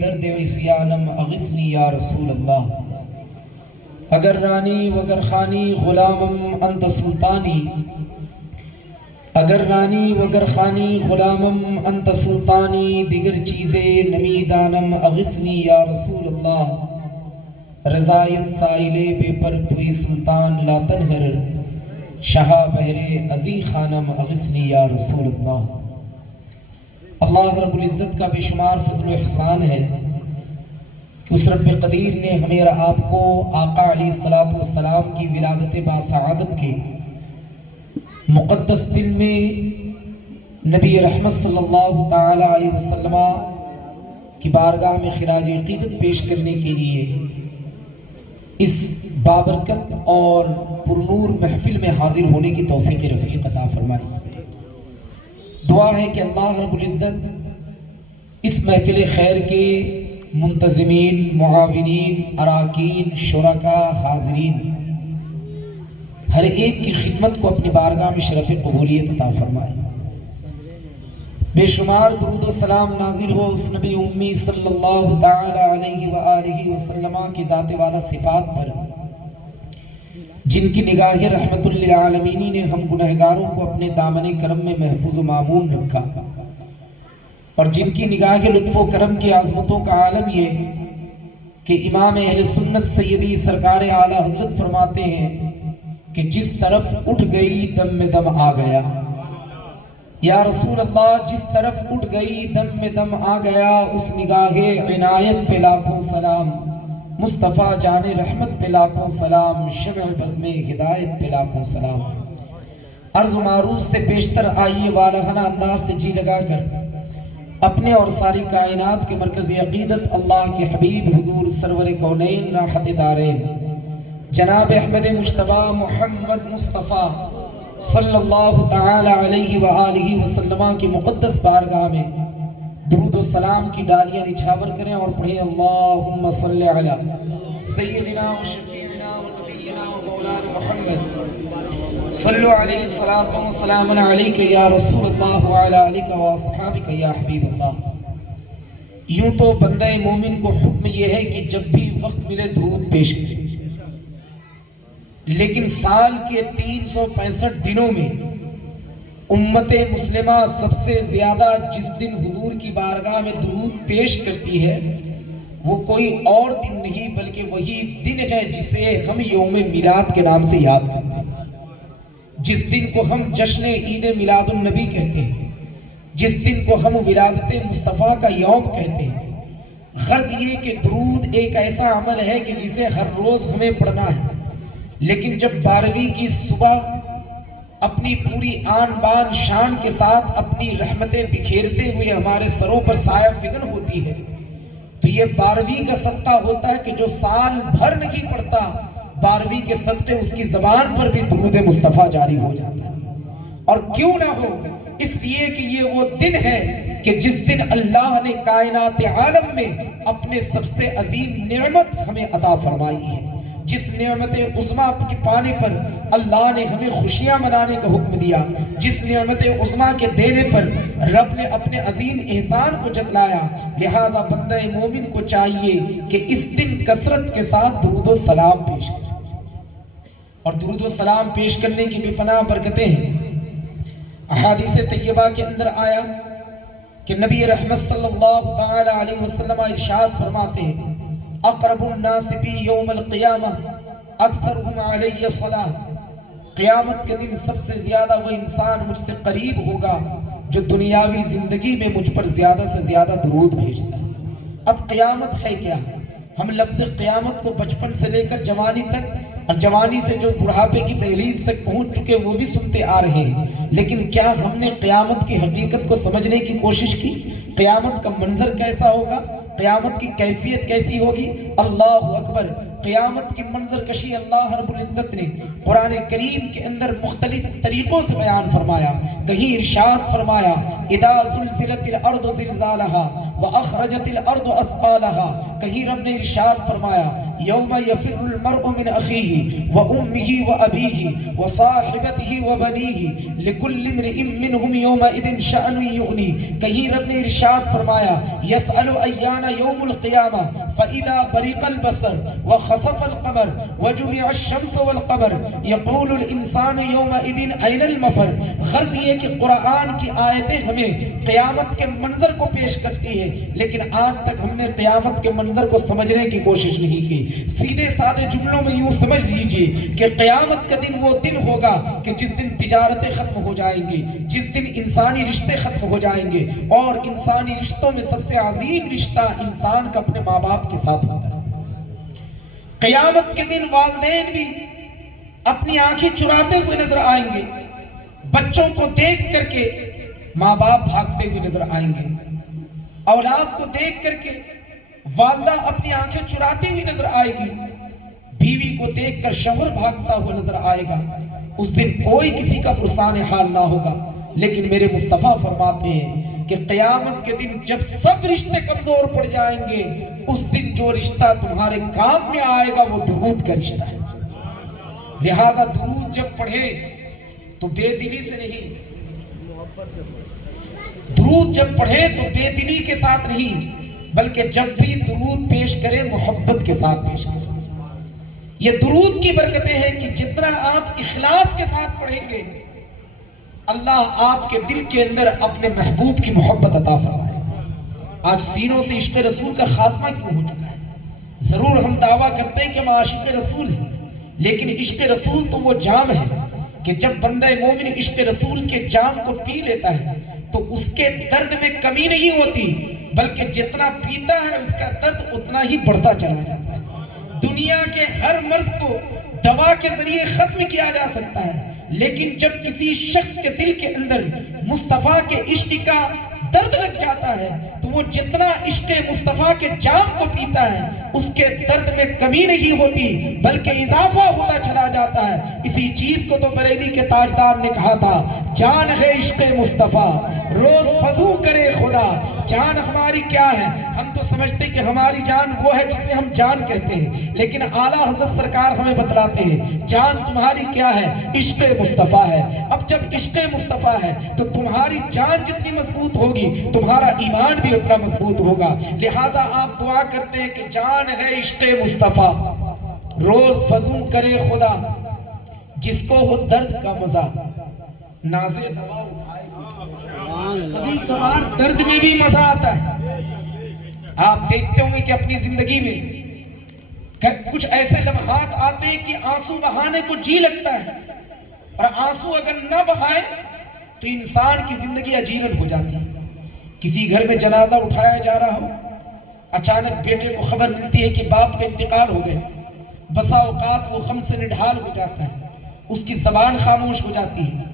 درد عصیانم اغثنی یا رسول اللہ. اگر رانی وگر خانی غلامم انت سلطانی، اگر رانی وگر خانی غلامم انت سلطانی، دیگر چیزیں نمی دانم اغثنی یا رسول اللہ. رضایت سائلے بے پر توی سلطان لا تنہر، شاہ بہرے ازی خانم اغثنی یا رسول اللہ. اللہ رب العزت کا بے شمار فضل و احسان ہے کہ اس رب قدیر نے ہمیں اور آپ کو آقا علیہ السلام کی ولادت باسعادت کے مقدس دن میں نبی رحمت صلی اللہ تعالی علیہ وسلم کی بارگاہ میں خراج عقیدت پیش کرنے کے لیے اس بابرکت اور پرنور محفل میں حاضر ہونے کی توفیق رفیق عطا فرمائی. دعا ہے کہ اللہ رب العزت اس محفل خیر کے منتظمین، معاونین، اراکین، شرکاء، حاضرین ہر ایک کی خدمت کو اپنی بارگاہ میں شرف قبولیت عطا فرمائے. بے شمار درود و سلام نازل ہو اس نبی امی صلی اللہ تعالی علیہ وآلہ وسلم کی ذات والا صفات پر جن کی نگاہ رحمت للعالمین نے ہم گنہگاروں کو اپنے دامن کرم میں محفوظ و مامون رکھا، اور جن کی نگاہ لطف و کرم کی عظمتوں کا عالم یہ کہ امام اہل سنت سیدی سرکار اعلیٰ حضرت فرماتے ہیں کہ جس طرف اٹھ گئی دم میں دم آ گیا. یا رسول اللہ، جس طرف اٹھ گئی دم میں دم آ گیا، اس نگاہ عنایت پہ لاکھوں سلام، مصطفیٰ جان رحمت پہ لاکھوں سلام، شمع بزم ہدایت پہ لاکھوں سلام. عرض و معروض سے بیشتر آئیے والہانہ انداز سے جی لگا کر اپنے اور ساری کائنات کے مرکز عقیدت اللہ کے حبیب حضور سرور کونین راحت دارین جناب احمد مجتبی محمد مصطفیٰ صلی اللہ تعالی علیہ وآلہ وسلم کی مقدس بارگاہ میں درود و سلام کی ڈالیاں نچھاور کریں اور پڑھیں اللہم صلی علی سیدنا و شفیعنا و نبینا و مولانا محمد صلو علیہ الصلاۃ والسلام علیک یا رسول اللہ وعلی آلک و اصحابک یا حبیب اللہ. یوں تو بندہ مومن کو حکم یہ ہے کہ جب بھی وقت ملے درود پیش کرے، لیکن سال کے 365 دنوں میں امت مسلمہ سب سے زیادہ جس دن حضور کی بارگاہ میں درود پیش کرتی ہے وہ کوئی اور دن نہیں بلکہ وہی دن ہے جسے ہم یوم میلاد کے نام سے یاد کرتے ہیں، جس دن کو ہم جشن عید میلاد النبی کہتے ہیں، جس دن کو ہم ولادت مصطفیٰ کا یوم کہتے ہیں. غرض یہ کہ درود ایک ایسا عمل ہے کہ جسے ہر روز ہمیں پڑھنا ہے، لیکن جب 12ویں کی صبح اپنی پوری آن بان شان کے ساتھ اپنی رحمتیں بکھیرتے ہوئے ہمارے سروں پر سایہ فگن ہوتی ہے تو یہ 12ویں کا صدقہ ہوتا ہے کہ جو سال بھر نہیں پڑتا 12ویں کے صدقے اس کی زبان پر بھی درود مصطفیٰ جاری ہو جاتا ہے. اور کیوں نہ ہو، اس لیے کہ یہ وہ دن ہے کہ جس دن اللہ نے کائنات عالم میں اپنے سب سے عظیم نعمت ہمیں عطا فرمائی ہے، جس نعمت عظمیٰ کی پانے پر اللہ نے ہمیں خوشیاں منانے کا حکم دیا، جس نعمت عظمیٰ کے دینے پر رب نے اپنے عظیم احسان کو جتلایا. لہٰذا بندہ مومن کو چاہیے کہ اس دن کثرت کے ساتھ درود و سلام پیش کرے، اور درود و سلام پیش کرنے کی بے پناہ برکتیں ہیں. احادیث طیبہ کے اندر آیا کہ نبی رحمت صلی اللہ تعالی علیہ وسلم ارشاد فرماتے ہیں اقرب الناس بی یوم القیامہ اکثرهم علی صلاۃ. قیامت کے دن سب سے زیادہ وہ انسان مجھ سے قریب ہوگا جو دنیاوی زندگی میں مجھ پر زیادہ سے زیادہ درود بھیجتا ہے. اب قیامت ہے کیا؟ ہم لفظ قیامت کو بچپن سے لے کر جوانی تک اور جوانی سے جو بڑھاپے کی دہلیز تک پہنچ چکے وہ بھی سنتے آ رہے ہیں، لیکن کیا ہم نے قیامت کی حقیقت کو سمجھنے کی کوشش کی؟ قیامت کا منظر کیسا ہوگا؟ قیامت کی کیفیت کیسی ہوگی؟ اللہ اکبر! قیامت کی منظر کشی اللہ رب العزت نے قرآن کریم کے اندر مختلف طریقوں سے بیان فرمایا. کہیں ارشاد فرمایا اذا زلزلت الارض زلزالها واخرجت الارض اثقالها، کہیں رب نے ارشاد فرمایا یوم یفر المرء من اخیہ وامہ وابیہ وصاحبتہ وبنیہ لکل امرئ منہم یومئذ شأن یغنیہ، کہیں رب نے ارشاد فرمایا یسأل ایان يوم القيامة فإذا برق البصر وخسف القمر وجمع الشمس والقمر يقول الإنسان يومئذ أين المفر. غرض یہ کہ قرآن کی آیتیں ہمیں قیامت کے منظر کو پیش کرتی ہے، لیکن آج تک ہم نے قیامت کے منظر کو سمجھنے کی کوشش نہیں کی. سیدھے سادے جملوں میں یوں سمجھ لیجئے کہ قیامت کا دن وہ دن ہوگا کہ جس دن تجارتیں ختم ہو جائیں گی، جس دن انسانی رشتے ختم ہو جائیں گے، اور انسانی رشتوں میں سب سے عظیم رشتہ انسان کا اپنے ماں باپ کے ساتھ ہوتا ہے. قیامت کے دن والدین بھی اپنی آنکھیں چراتے ہوئے نظر آئیں گے، بچوں کو دیکھ کر کے ماں باپ بھاگتے ہوئے نظر آئیں گے، اولاد کو دیکھ کر کے والدہ اپنی آنکھیں چراتی ہوئی نظر آئے گی، بیوی کو دیکھ کر شوہر بھاگتا ہوا نظر آئے گا. اس دن کوئی کسی کا پرسان حال نہ ہوگا. لیکن میرے مصطفیٰ فرماتے ہیں کہ قیامت کے دن جب سب رشتے کمزور پڑ جائیں گے، اس دن جو رشتہ تمہارے کام میں آئے گا وہ درود کا رشتہ ہے. لہذا درود جب پڑھے تو بے دلی سے نہیں، درود جب پڑھے تو بے دلی کے ساتھ نہیں، بلکہ جب بھی درود پیش کرے محبت کے ساتھ پیش کرے. یہ درود کی برکتیں ہیں کہ جتنا آپ اخلاص کے ساتھ پڑھیں گے، اللہ آپ کے دل کے اندر اپنے محبوب کی محبت عطا فرمائے. آج سینوں سے عشق رسول کا خاتمہ کیوں ہو چکا ہے؟ ضرور ہم دعویٰ کرتے ہیں کہ ہم عاشق رسول ہیں، لیکن عشق رسول تو وہ جام ہے کہ جب بندہ مومن عشق رسول کے جام کو پی لیتا ہے تو اس کے درد میں کمی نہیں ہوتی، بلکہ جتنا پیتا ہے اس کا درد اتنا ہی بڑھتا چلا جاتا ہے. دنیا کے ہر مرض کو دوا کے ذریعے ختم کیا جا سکتا ہے، لیکن جب کسی شخص کے دل کے اندر مصطفیٰ کے عشق کا درد لگ جاتا ہے تو وہ جتنا عشق مصطفیٰ کے جام کو پیتا ہے اس کے درد میں کمی نہیں ہوتی بلکہ اضافہ ہوتا چلا جاتا ہے. اسی چیز کو تو بریلی کے تاجدار نے کہا تھا، جان ہے عشق مصطفیٰ روز فضو کرے خدا. جان ہماری کیا ہے؟ ہم تو سمجھتے کہ ہماری جان وہ ہے جسے ہم جان کہتے ہیں، لیکن اعلیٰ حضرت سرکار ہمیں بتلاتے ہیں جان تمہاری کیا ہے؟ عشق مصطفیٰ ہے. اب جب عشق مصطفیٰ ہے تو تمہاری جان جتنی مضبوط ہوگی تمہارا ایمان بھی اتنا مضبوط ہوگا. لہٰذا آپ دعا کرتے ہیں کہ جان ہے عشق مصطفیٰ روز فضو کرے خدا، جس کو ہو درد کا مزہ نازے دوا اٹھائے. کبھی کبھار درد میں بھی مزہ آتا ہے. آپ دیکھتے ہوں گے کہ اپنی زندگی میں کچھ ایسے لمحات آتے ہیں کہ آنسو بہانے کو جی لگتا ہے، اور آنسو اگر نہ بہائے تو انسان کی زندگی اجیرن ہو جاتی ہے. کسی گھر میں جنازہ اٹھایا جا رہا ہو، اچانک بیٹے کو خبر ملتی ہے کہ باپ کا انتقال ہو گیا. بسا اوقات وہ غم سے نڈھال ہو جاتا ہے، اس کی زبان خاموش ہو جاتی ہے،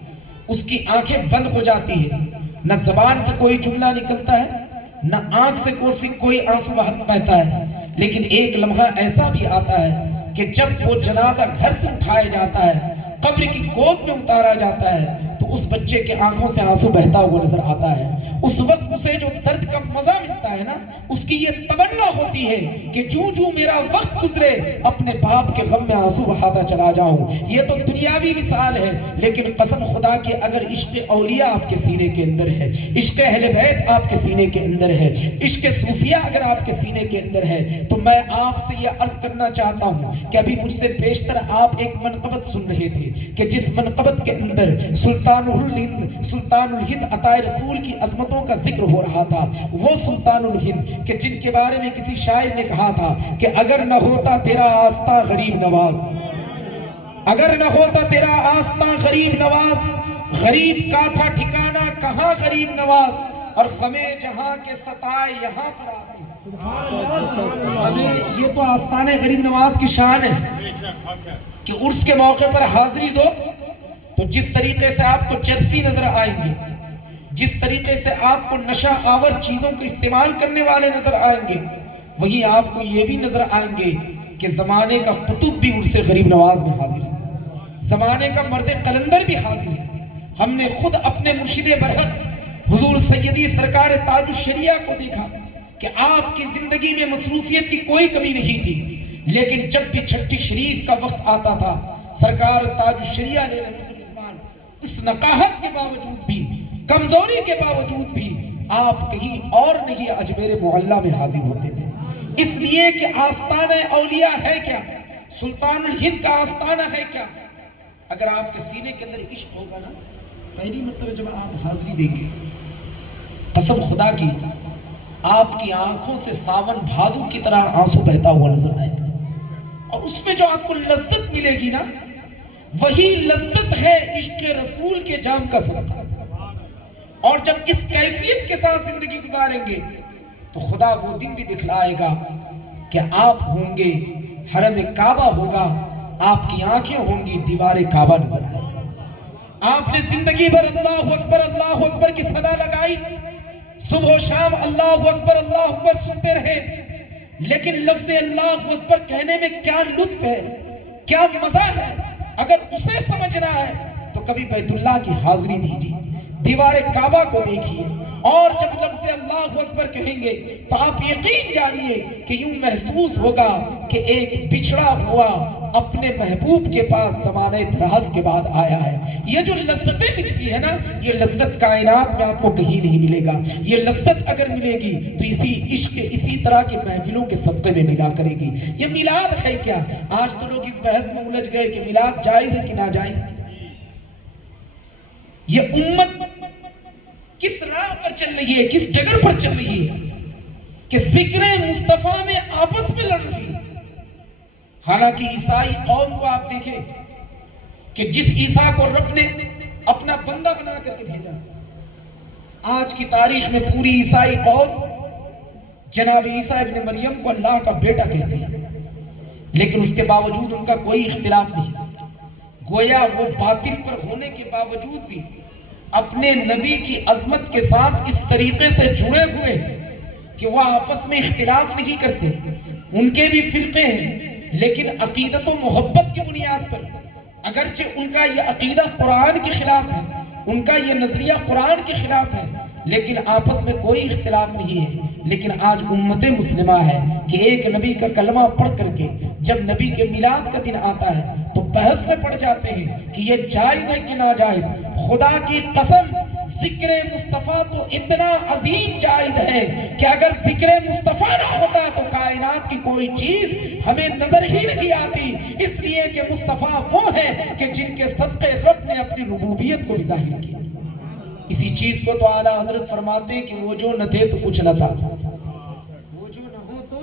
اس کی آنکھیں بند ہو جاتی ہے، نہ زبان سے کوئی جملہ نکلتا ہے، نہ آنکھ سے کوئی آنسو بہتا ہے. لیکن ایک لمحہ ایسا بھی آتا ہے کہ جب وہ جنازہ گھر سے اٹھایا جاتا ہے، قبر کی گود میں اتارا جاتا ہے، تو اس بچے کے آنکھوں سے آنسو بہتا ہوا نظر آتا ہے. اس وقت اسے جو درد کا مزہ ملتا ہے نا، اس کی یہ تمنا ہوتی ہے کہ جو میرا وقت گزرے اپنے باپ کے غم میں آنسو بہاتا چلا جاؤں. یہ تو دنیاوی مثال ہے، لیکن قسم خدا کہ اگر عشق اولیاء آپ کے سینے کے اندر ہے، عشق اہل بیت آپ کے سینے کے اندر ہے، عشق صوفیہ اگر آپ کے سینے کے اندر ہے، تو میں آپ سے یہ عرض کرنا چاہتا ہوں کہ ابھی مجھ سے بیشتر آپ ایک منقبت سن رہے تھے کہ جس منقبت کے اندر سلطان الہند عطائے رسول کی عظمتوں کا ذکر ہو رہا تھا. وہ سلطان الہند کہ جن کے بارے میں کسی شاعر نے کہا تھا کہ اگر نہ ہوتا تیرا آستاں غریب نواز، اگر نہ ہوتا تیرا آستاں غریب نواز، غریب کا تھا ٹھکانہ کہاں غریب نواز، اور غمیں جہاں کے ستائے یہاں پر آتے. یہ تو آستانے غریب نواز کی شان ہے کہ عرس کے موقع پر حاضری دو تو جس طریقے سے آپ کو چرسی نظر آئیں گے، جس طریقے سے آپ کو نشہ آور چیزوں کو استعمال کرنے والے نظر آئیں گے، وہی آپ کو یہ بھی نظر آئیں گے کہ زمانے کا قطب بھی عرس غریب نواز میں حاضر ہے، زمانے کا مرد قلندر بھی حاضر ہے. ہم نے خود اپنے مرشد برحق حضور سیدی سرکار تاج الشریعہ کو دیکھا کہ آپ کی زندگی میں مصروفیت کی کوئی کمی نہیں تھی، لیکن جب بھی چھٹی شریف کا وقت آتا تھا سرکار تاج الشریعہ علیہ رحمت الرحمن اس نقاہت کے باوجود بھی، کمزوری کے باوجود بھی آپ کہیں اور نہیں اجمیر معلیٰ میں حاضر ہوتے تھے، اس لیے کہ آستانہ اولیاء ہے کیا، سلطان الہند کا آستانہ ہے کیا۔ اگر آپ کے سینے کے اندر عشق ہوگا نا، پہلی مرتبہ جب آپ حاضری دیں گے، قسم خدا کی آپ کی آنکھوں سے ساون بھادو کی طرح آنسو بہتا ہوا نظر آئے گا، اور اس میں جو آپ کو لذت ملے گی نا، وہی لذت ہے عشق رسول کے جام کا صدقہ۔ اور جب اس کیفیت کے ساتھ زندگی گزاریں گے تو خدا وہ دن بھی دکھلائے گا کہ آپ ہوں گے حرم کعبہ ہوگا، آپ کی آنکھیں ہوں گی دیوار کعبہ نظر آئے گا۔ آپ نے زندگی بھر اللہ اکبر کی صدا لگائی، صبح و شام اللہ اکبر سنتے رہے، لیکن لفظ اللہ اکبر کہنے میں کیا لطف ہے، کیا مزہ ہے، اگر اسے سمجھنا ہے تو کبھی بیت اللہ کی حاضری دیجیے، دیوار کعبہ کو دیکھیے، اور جب لفظ اللہ اکبر کہیں گے تو آپ یقین جانیے کہ یوں محسوس ہوگا کہ ایک بچھڑا ہوا اپنے محبوب کے پاس زمانہ دراز کے بعد آیا ہے۔ یہ جو لذتیں ملتی ہے نا، یہ لذت کائنات میں آپ کو کہیں نہیں ملے گا۔ یہ لذت اگر ملے گی تو اسی عشق، اسی طرح کے محفلوں کے صدقے میں ملا کرے گی۔ یہ میلاد ہے کیا؟ آج تو لوگ اس بحث میں الجھ گئے کہ میلاد جائز ہے کہ ناجائز۔ یہ امت کس راہ پر چل رہی ہے، کس ڈگر پر چل رہی ہے کہ ذکر مصطفیٰ میں آپس میں لڑ رہی ہے۔ حالانکہ عیسائی قوم کو آپ دیکھیں کہ جس عیسیٰ کو رب نے اپنا بندہ بنا کر کے بھیجا، آج کی تاریخ میں پوری عیسائی قوم جناب عیسیٰ ابن مریم کو اللہ کا بیٹا کہتے ہیں، لیکن اس کے باوجود ان کا کوئی اختلاف نہیں۔ گویا وہ باطل پر ہونے کے باوجود بھی اپنے نبی کی عظمت کے ساتھ اس طریقے سے جڑے ہوئے کہ وہ آپس میں اختلاف نہیں کرتے۔ ان کے بھی فرقے ہیں، لیکن عقیدت و محبت کی بنیاد پر، اگرچہ ان کا یہ عقیدہ قرآن کے خلاف ہے، ان کا یہ نظریہ قرآن کے خلاف ہے، لیکن آپس میں کوئی اختلاف نہیں ہے۔ لیکن آج امت مسلمہ ہے کہ ایک نبی کا کلمہ پڑھ کر کے جب نبی کے میلاد کا دن آتا ہے تو بحث میں پڑ جاتے ہیں کہ یہ جائز ہے کہ ناجائز۔ خدا کی قسم، ذکر مصطفیٰ تو اتنا عظیم جائز ہے کہ اگر ذکر مصطفیٰ نہ ہوتا تو کائنات کی کوئی چیز ہمیں نظر ہی نہیں آتی، اس لیے کہ مصطفیٰ وہ ہے کہ جن کے صدقے رب نے اپنی ربوبیت کو بھی ظاہر کیا۔ اسی چیز کو تو اعلیٰ حضرت فرماتے ہیں کہ وہ جو نہ تھے تو کچھ نہ تھا، وہ جو نہ ہو تو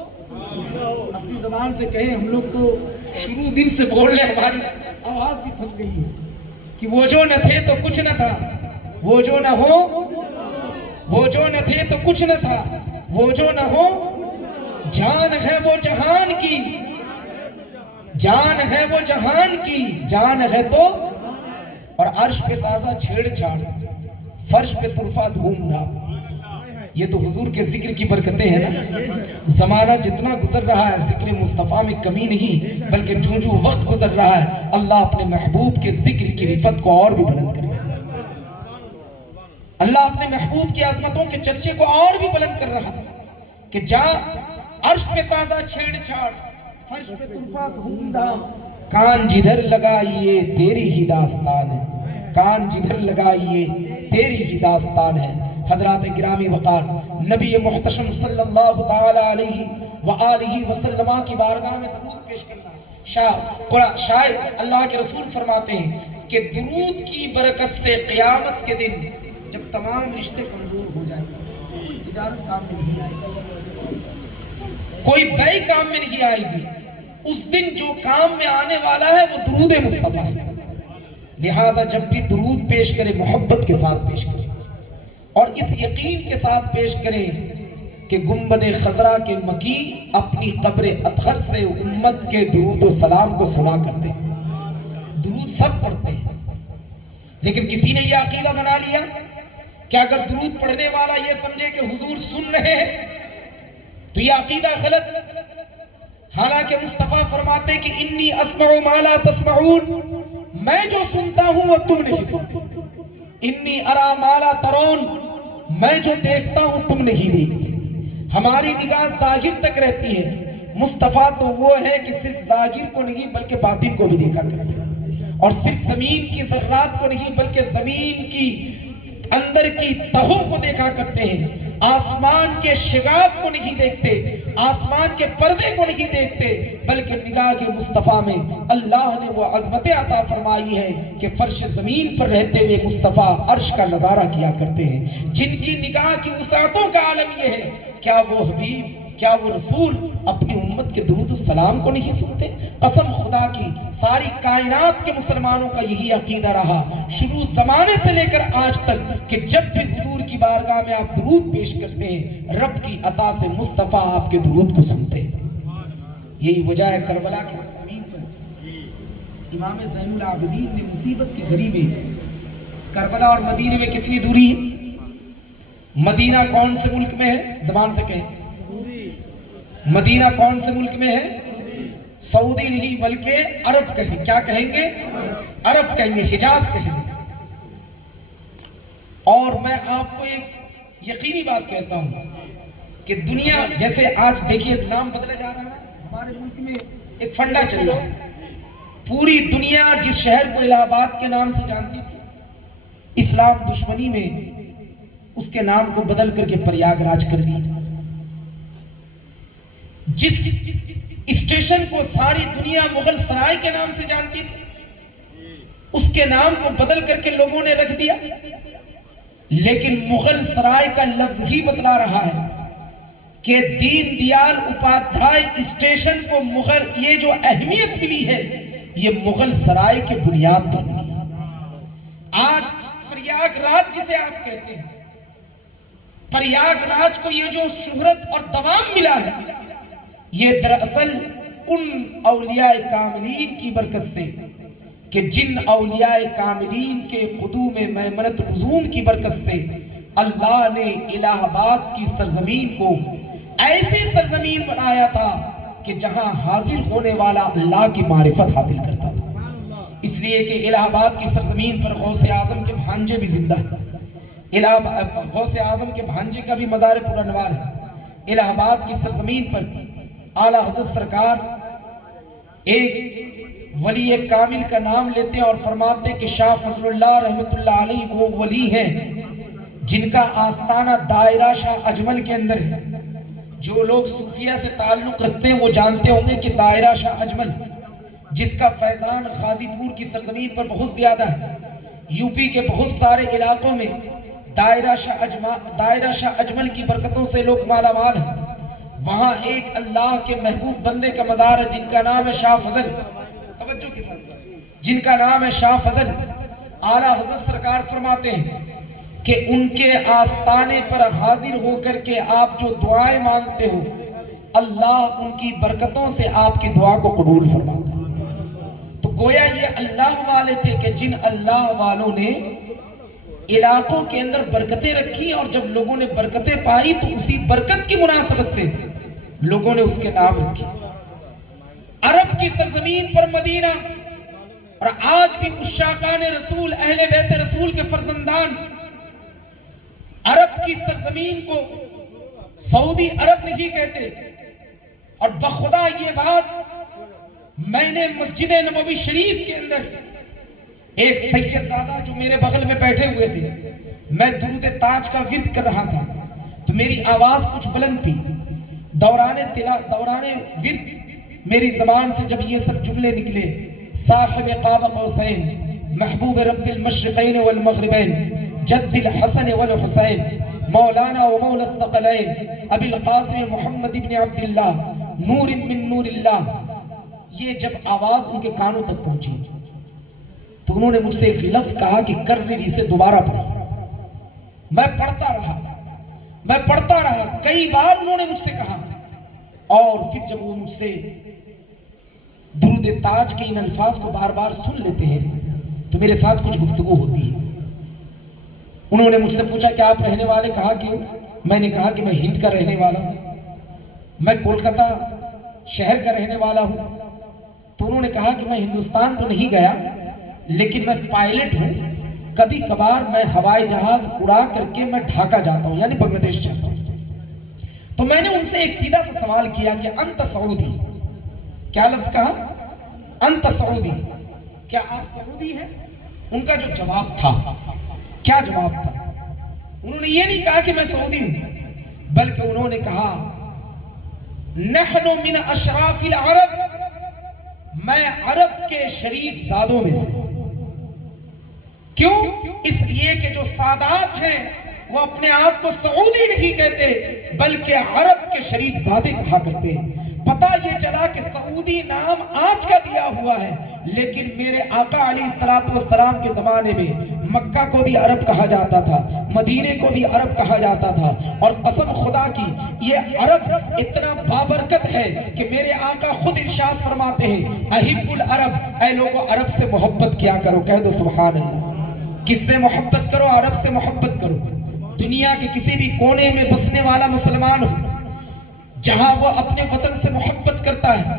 اپنی زبان سے کہیں، ہم لوگ تو شروع دن سے بول رہے ہیں، ہماری آواز بھی تھک گئی ہے کہ وہ جو نہ تھے تو کچھ نہ تھا، وہ جو نہ ہو، وہ جو نہ تھے تو کچھ نہ تھا، وہ جو نہ ہو، جان ہے وہ جہان کی، جان ہے وہ جہان کی، جان ہے تو، اور عرش پہ تازہ چھیڑ چھاڑ، فرش پہ طرفہ دھوم دھام۔ یہ تو حضور کے ذکر کی برکتیں ہیں نا۔ زمانہ جتنا گزر رہا ہے ذکر مصطفیٰ میں کمی نہیں، بلکہ جو جو وقت گزر رہا ہے اللہ اپنے محبوب کے ذکر کی رفت کو اور بھی بلند کر رہا ہے۔ اللہ اپنے محبوب کی عظمتوں کے چرچے کو اور بھی بلند کر رہا ہے کہ جہاں عرش پہ تازہ چھیڑ چھاڑ، فرش پہ طرفہ دھوم دھام، کان جدھر لگائیے تیری ہی داستان ہے، کان جدھر لگائیے تیری ہی داستان ہے۔ حضرات گرامی وقار، نبی محتشم صلی اللہ تعالی علیہ وآلہ وسلم کی بارگاہ میں درود پیش کرنا، شاید اللہ کے رسول فرماتے ہیں کہ درود کی برکت سے قیامت کے دن جب تمام رشتے کمزور ہو جائیں گے، تجارت کام میں نہیں آئے گی، کوئی بے کام میں نہیں آئے گی، اس دن جو کام میں آنے والا ہے وہ درود مصطفیٰ ہے۔ لہٰذا جب بھی درود پیش کرے محبت کے ساتھ پیش کرے، اور اس یقین کے ساتھ پیش کرے کہ گنبد خضرا کے مکی اپنی قبر اطہر سے امت کے درود و سلام کو سنا کرتے ہیں۔ درود سب پڑھتے ہیں، لیکن کسی نے یہ عقیدہ بنا لیا کہ اگر درود پڑھنے والا یہ سمجھے کہ حضور سن رہے ہیں تو یہ عقیدہ غلط۔ حالانکہ مصطفیٰ فرماتے کہ انی اسمع ما لا تسمعون، میں جو سنتا ہوں وہ تم نہیں سنتے، انی ارا ما لا ترون، میں جو دیکھتا ہوں تم نہیں دیکھتے۔ ہماری نگاہ ظاہر تک رہتی ہے، مصطفیٰ تو وہ ہے کہ صرف ظاہر کو نہیں بلکہ باطن کو بھی دیکھا کرتے ہیں، اور صرف زمین کی ذرات کو نہیں بلکہ زمین کی اندر کی تہوں کو دیکھا کرتے ہیں، آسمان کے شگاف کو نہیں دیکھتے، آسمان کے پردے کو نہیں دیکھتے، بلکہ نگاہ کے مصطفیٰ میں اللہ نے وہ عظمت عطا فرمائی ہے کہ فرش زمین پر رہتے ہوئے مصطفیٰ عرش کا نظارہ کیا کرتے ہیں، جن کی نگاہ کی وسعتوں کا عالم یہ ہے۔ کیا وہ حبیب، کیا وہ رسول اپنی امت کے درود و سلام کو نہیں سنتے؟ قسم خدا کی ساری کائنات کے مسلمانوں کا یہی عقیدہ رہا شروع زمانے سے لے کر آج تک کہ جب بھی حضور کی بارگاہ میں آپ درود پیش کرتے ہیں، رب کی عطا سے مصطفیٰ آپ کے درود کو سنتے ہیں۔ یہی وجہ ہے کربلا کی زمین پر امام زین العابدین نے مصیبت کی گھڑی میں، کربلا اور مدینے میں کتنی دوری ہے؟ مدینہ کون سے ملک میں ہے؟ زبان سے کہیں، مدینہ کون سے ملک میں ہے؟ سعودی نہیں بلکہ عرب کہیں، کیا کہیں گے؟ عرب کہیں گے، حجاز کہیں گے۔ اور میں آپ کو ایک یقینی بات کہتا ہوں کہ دنیا جیسے آج دیکھیے نام بدلا جا رہا ہے، ہمارے ملک میں ایک فنڈا چل رہا ہے، پوری دنیا جس شہر کو الہ آباد کے نام سے جانتی تھی، اسلام دشمنی میں اس کے نام کو بدل کر کے پریاگ راج کر لیا۔ جس اسٹیشن کو ساری دنیا مغل سرائے کے نام سے جانتی تھی، اس کے نام کو بدل کر کے لوگوں نے رکھ دیا، لیکن مغل سرائے کا لفظ ہی بتلا رہا ہے کہ دین دیال اپادھیائے اسٹیشن کو مغل، یہ جو اہمیت ملی ہے یہ مغل سرائے کے بنیاد پر ملی ہے۔ آج پریاگ راج جسے آپ کہتے ہیں، پریاگ راج کو یہ جو شہرت اور دوام ملا ہے، یہ دراصل ان اولیاء کاملین کی برکت سے کہ جن اولیاء کاملین کے قدوم میمنت لزوم کی برکت سے اللہ نے الہ آباد کی سرزمین کو ایسی سرزمین بنایا تھا کہ جہاں حاضر ہونے والا اللہ کی معرفت حاصل کرتا تھا۔ اس لیے کہ الہ آباد کی سرزمین پر غوث اعظم کے بھانجے بھی زندہ ہیں، غوث اعظم کے بھانجے کا بھی مزار پر انوار ہے۔ الہ آباد کی سرزمین پر اعلیٰ حضرت سرکار ایک ولی کامل کا نام لیتے ہیں اور فرماتے ہیں کہ شاہ فضل اللہ رحمت اللہ علیہ وہ ولی ہیں جن کا آستانہ دائرہ شاہ اجمل کے اندر ہے۔ جو لوگ صوفیہ سے تعلق رکھتے ہیں وہ جانتے ہوں گے کہ دائرہ شاہ اجمل جس کا فیضان غازی پور کی سرزمین پر بہت زیادہ ہے، یوپی کے بہت سارے علاقوں میں دائرہ شاہ اجمل کی برکتوں سے لوگ مالا مال ہیں۔ وہاں ایک اللہ کے محبوب بندے کا مزار ہے جن کا نام ہے شاہ فضل، توجہ کے ساتھ، جن کا نام ہے شاہ فضل۔ اعلیٰ حضرت سرکار فرماتے ہیں کہ ان کے آستانے پر حاضر ہو کر کے آپ جو دعائیں مانگتے ہو، اللہ ان کی برکتوں سے آپ کی دعا کو قبول فرماتا ہے۔ تو گویا یہ اللہ والے تھے کہ جن اللہ والوں نے علاقوں کے اندر برکتیں رکھی، اور جب لوگوں نے برکتیں پائی تو اسی برکت کی مناسبت سے لوگوں نے اس کے نام رکھے۔ عرب کی سرزمین پر مدینہ، اور آج بھی عشاقان رسول، اہل بیت رسول کے فرزندان عرب کی سرزمین کو سعودی عرب نہیں کہتے۔ اور بخدا یہ بات میں نے مسجد نبوی شریف کے اندر ایک سید زادہ جو میرے بغل میں بیٹھے ہوئے تھے، میں درود تاج کا ورد کر رہا تھا تو میری آواز کچھ بلند تھی، دوران ورد میری زبان سے جب یہ سب جملے نکلے، صاحب قاب قوسین، محبوب رب المشرقین والمغربین، جد الحسن والحسین، مولانا و مولا الثقلین، ابی القاسم محمد ابن عبداللہ، نور من نور اللہ، یہ جب آواز ان کے کانوں تک پہنچی تو انہوں نے مجھ سے ایک لفظ کہا کہ کرر اسے دوبارہ پڑھی۔ میں پڑھتا رہا، کئی بار انہوں نے مجھ سے کہا، اور پھر جب وہ مجھ سے درود تاج کے ان الفاظ کو بار بار سن لیتے ہیں تو میرے ساتھ کچھ گفتگو ہوتی ہے۔ انہوں نے مجھ سے پوچھا کہ آپ رہنے والے کہاں کے ہو؟ میں نے کہا کہ میں ہند کا رہنے والا ہوں، میں کولکتہ شہر کا رہنے والا ہوں۔ تو انہوں نے کہا کہ میں ہندوستان تو نہیں گیا لیکن میں پائلٹ ہوں، کبھی کبھار میں ہوائی جہاز اڑا کر کے میں ڈھاکہ جاتا ہوں، یعنی بنگلہ دیش جاتا ہوں۔ تو میں نے ان سے ایک سیدھا سا سوال کیا کہ انت سعودی، کیا لفظ کہا؟ انت سعودی، کیا آپ سعودی ہیں؟ ان کا جو جواب تھا، کیا جواب تھا؟ انہوں نے یہ نہیں کہا کہ میں سعودی ہوں، بلکہ انہوں نے کہا نحن من اشراف العرب، میں عرب کے شریف زادوں میں سے۔ کیوں؟ اس لیے کہ جو سادات ہیں وہ اپنے آپ کو سعودی نہیں کہتے بلکہ عرب کے شریف زادے کہا کرتے ہیں۔ پتہ یہ چلا کہ سعودی نام آج کا دیا ہوا ہے، لیکن میرے آقا علیہ السلام کے زمانے میں مکہ کو بھی عرب کہا جاتا تھا، مدینے کو بھی عرب کہا جاتا تھا، اور قسم خدا کی یہ عرب اتنا بابرکت ہے کہ میرے آقا خود ارشاد فرماتے ہیں احب العرب، اے لوگوں عرب سے محبت کیا کرو، کہہ دو سبحان اللہ۔ کس سے محبت کرو؟ عرب سے محبت کرو۔ دنیا کے کسی بھی کونے میں بسنے والا مسلمان ہو، جہاں وہ اپنے وطن سے محبت کرتا ہے،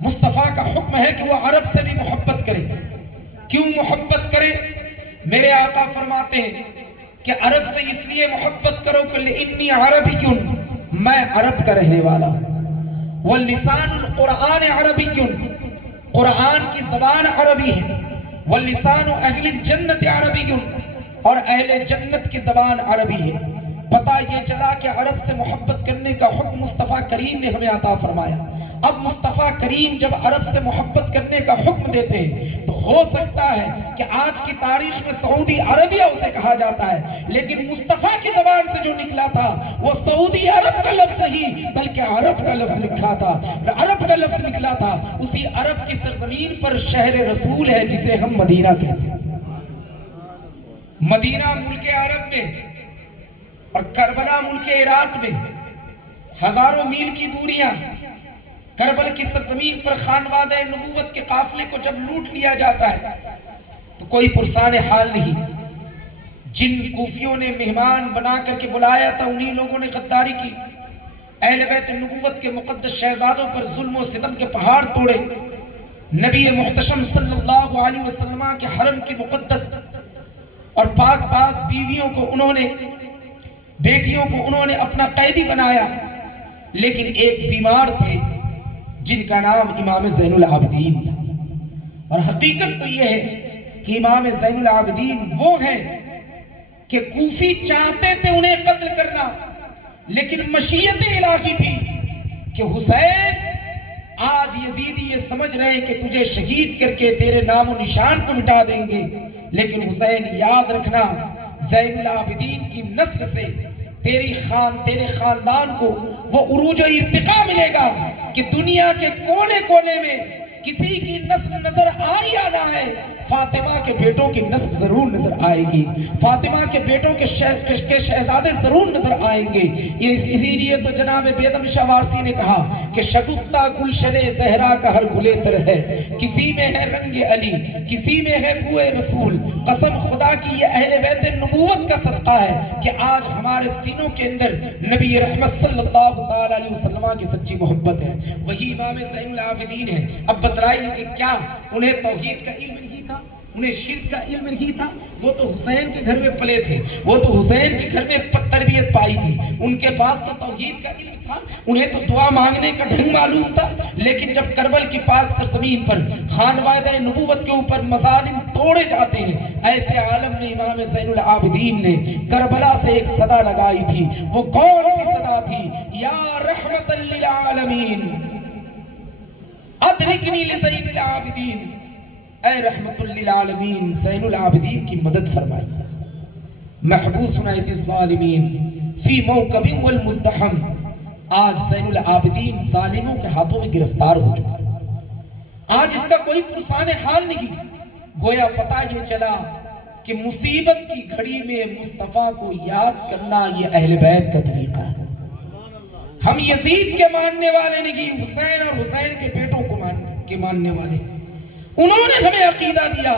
مصطفیٰ کا حکم ہے کہ وہ عرب سے بھی محبت کرے۔ کیوں محبت کرے؟ میرے آقا فرماتے ہیں کہ عرب سے اس لیے محبت کرو کہ لِإِنِّي عَرَبِيٌّ، میں عرب کا رہنے والا ہوں، وَاللِّسَانُ الْقُرْآنِ عَرَبِيٌّ، قرآن کی زبان عربی ہے، وَاللِّسَانُ أَهْلِ الْجَنَّةِ عَرَبِيٌّ، اور اہل جنت کی زبان عربی ہے۔ پتہ یہ چلا کہ عرب سے محبت کرنے کا حکم مصطفیٰ کریم نے ہمیں عطا فرمایا۔ اب مصطفیٰ کریم جب عرب سے محبت کرنے کا حکم دیتے ہیں تو ہو سکتا ہے کہ آج کی تاریخ میں سعودی عربیہ اسے کہا جاتا ہے، لیکن مصطفیٰ کی زبان سے جو نکلا تھا وہ سعودی عرب کا لفظ نہیں بلکہ عرب کا لفظ لکھا تھا، عرب کا لفظ نکلا تھا۔ اسی عرب کی سرزمین پر شہر رسول ہے جسے ہم مدینہ کہتے ہیں۔ مدینہ ملک عرب میں اور کربلا ملک عراق میں ہزاروں میل کی دوریاں، کربل کی سرزمین پر خانوادہ نبوت کے قافلے کو جب لوٹ لیا جاتا ہے تو کوئی پرسان حال نہیں۔ جن کوفیوں نے مہمان بنا کر کے بلایا تھا انہی لوگوں نے غداری کی، اہل بیت نبوت کے مقدس شہزادوں پر ظلم و ستم کے پہاڑ توڑے، نبی محتشم صلی اللہ علیہ وسلم کے حرم کی مقدس اور پاک باز بیویوں کو انہوں نے، بیٹیوں کو انہوں نے اپنا قیدی بنایا۔ لیکن ایک بیمار تھے جن کا نام امام زین العابدین تھا، اور حقیقت تو یہ ہے کہ امام زین العابدین وہ ہیں کہ کوفی چاہتے تھے انہیں قتل کرنا، لیکن مشیت الہی تھی کہ حسین آج یزیدی یہ سمجھ رہے ہیں کہ تجھے شہید کر کے تیرے نام و نشان کو مٹا دیں گے، لیکن حسین یاد رکھنا زین العابدین کی نسل سے تیرے خاندان کو وہ عروج و ارتقاء ملے گا کہ دنیا کے کونے کونے میں کسی کی نسل نظر آئی یا نہ ہے، فاطمہ کے بیٹوں کی نسل ضرور نظر آئے گی، فاطمہ کے بیٹوں کے شہزادے ضرور نظر آئیں گے۔ اسی لیے تو جناب بیدم شاہ وارسی نے کہا کہ شگفتہ گلشن زہرا کا ہر گلے تر ہے، کسی میں ہے رنگ علی، کسی میں ہے بوئے رسول۔ قسم خدا کی یہ اہل بیت نبوت کا صدقہ ہے کہ آج ہمارے سینوں کے اندر نبی رحمت صلی اللہ تعالیٰ علیہ وسلم کی سچی محبت ہے۔ وہی امام زین العابدین ہے۔ اب بتلائیے کہ کیا انہیں توحید کا علم نہیں تھا، انہیں شرک کا علم نہیں تھا؟ وہ تو حسین کے گھر میں پلے تھے، وہ تو حسین کے گھر میں تربیت پائی تھی، ان کے پاس تو توحید کا علم تھا، انہیں تو دعا مانگنے کا ڈھنگ معلوم تھا۔ لیکن جب کربل کی پاک سرزمین پر خانوادہ نبوت کے اوپر مظالم توڑے جاتے ہیں، ایسے عالم میں امام زین العابدین نے کربلا سے ایک صدا لگائی تھی۔ وہ کون سی صدا تھی؟ یا رحمت للعالمین ادرکنی لزین العابدین، اے رحمت للعالمین زین العابدین کی مدد فرمائیے۔ محبوس عید الظالمین فی موکب والمزدحم، آج زین العابدین ظالموں کے ہاتھوں میں گرفتار ہو چکا ہے، آج اس کا کوئی پرسان حال نہیں۔ گویا پتہ یہ چلا کہ مصیبت کی گھڑی میں مصطفیٰ کو یاد کرنا یہ اہل بیت کا طریقہ ہے۔ ہم یزید کے ماننے والے نہیں، حسین اور حسین کے بیٹوں کو ماننے والے۔ انہوں نے ہمیں عقیدہ دیا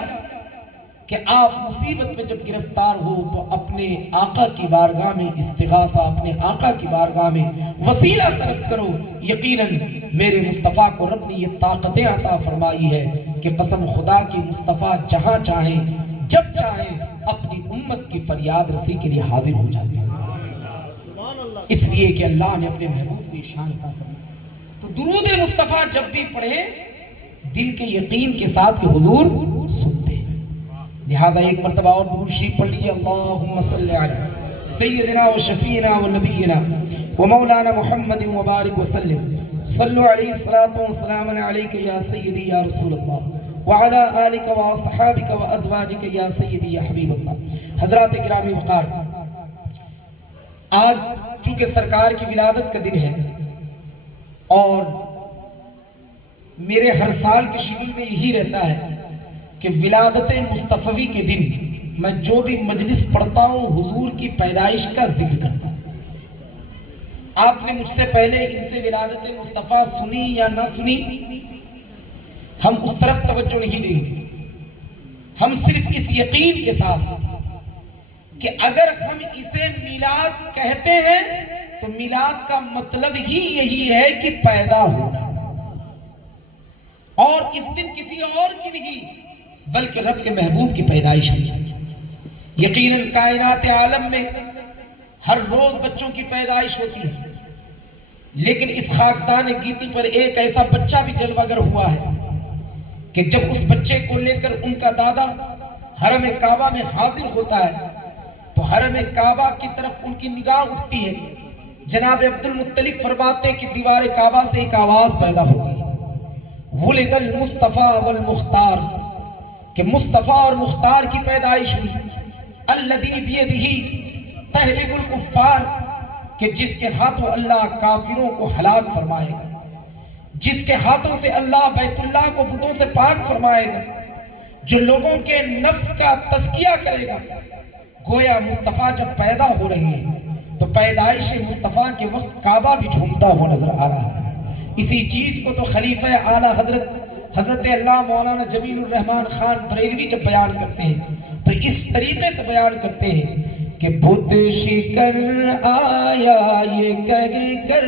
کہ آپ مصیبت میں جب گرفتار ہو تو اپنے آقا کی بارگاہ میں استغاثہ، اپنے آقا کی بارگاہ میں وسیلہ طلب کرو۔ یقیناً میرے مصطفیٰ کو رب نے یہ طاقتیں عطا فرمائی ہے کہ قسم خدا کی مصطفیٰ جہاں چاہیں جب چاہیں اپنی امت کی فریاد رسی کے لیے حاضر ہو جاتے ہیں، اس لیے کہ اللہ نے اپنے محبوب کی شان عطا فرمائی۔ تو درود مصطفیٰ جب بھی پڑھے دل کے یقین کے ساتھ کہ حضور سنتے ہیں، لہٰذا ایک مرتبہ اور درود شریف پڑھ لیجیے، اللہم صلی علی سیدنا و شفیعنا و نبینا و مولانا محمد مبارک وسلم صلو علیہ الصلاۃ والسلام علیک یا سیدی یا رسول اللہ وعلی آلک و اصحابک و ازواجک یا سیدی یا حبیب اللہ۔ حضرات گرامی وقار، آج چونکہ سرکار کی ولادت کا دن ہے اور میرے ہر سال کے شیڈول میں یہی رہتا ہے کہ ولادت مصطفی کے دن میں جو بھی مجلس پڑھتا ہوں حضور کی پیدائش کا ذکر کرتا ہوں۔ آپ نے مجھ سے پہلے ان سے ولادت مصطفیٰ سنی یا نہ سنی، ہم اس طرف توجہ نہیں دیں گے۔ ہم صرف اس یقین کے ساتھ کہ اگر ہم اسے میلاد کہتے ہیں تو میلاد کا مطلب ہی یہی ہے کہ پیدا ہونا، اور اس دن کسی اور کی نہیں بلکہ رب کے محبوب کی پیدائش ہوئی ہے۔ یقیناً کائنات عالم میں ہر روز بچوں کی پیدائش ہوتی ہے، لیکن اس خاکدان گیتی پر ایک ایسا بچہ بھی جلوہ گر ہوا ہے کہ جب اس بچے کو لے کر ان کا دادا حرم کعبہ میں حاضر ہوتا ہے تو حرم کعبہ کی طرف ان کی نگاہ اٹھتی ہے۔ جناب عبد المطلب فرماتے کہ دیوار کعبہ سے ایک آواز پیدا ہوتی ہے، ولد المصطفیٰ والمختار، کہ مصطفیٰ اور مختار کی پیدائش ہوئی۔ الذی بیدہ تہلک الکفار، کہ جس کے ہاتھوں اللہ کافروں کو ہلاک فرمائے گا، جس کے ہاتھوں سے اللہ بیت اللہ کو بتوں سے پاک فرمائے گا، جو لوگوں کے نفس کا تزکیہ کرے گا۔ گویا مصطفیٰ جب پیدا ہو رہے ہیں تو پیدائش مصطفیٰ کے وقت کعبہ بھی جھومتا ہوا نظر آ رہا ہے۔ اسی چیز کو تو خلیفہ اعلیٰ حضرت اللہ مولانا جمیل الرحمن خان بریلوی جب بیان کرتے ہیں تو اس طریقے سے بیان کرتے ہیں کہ بت شکن آیا یہ کہہ کر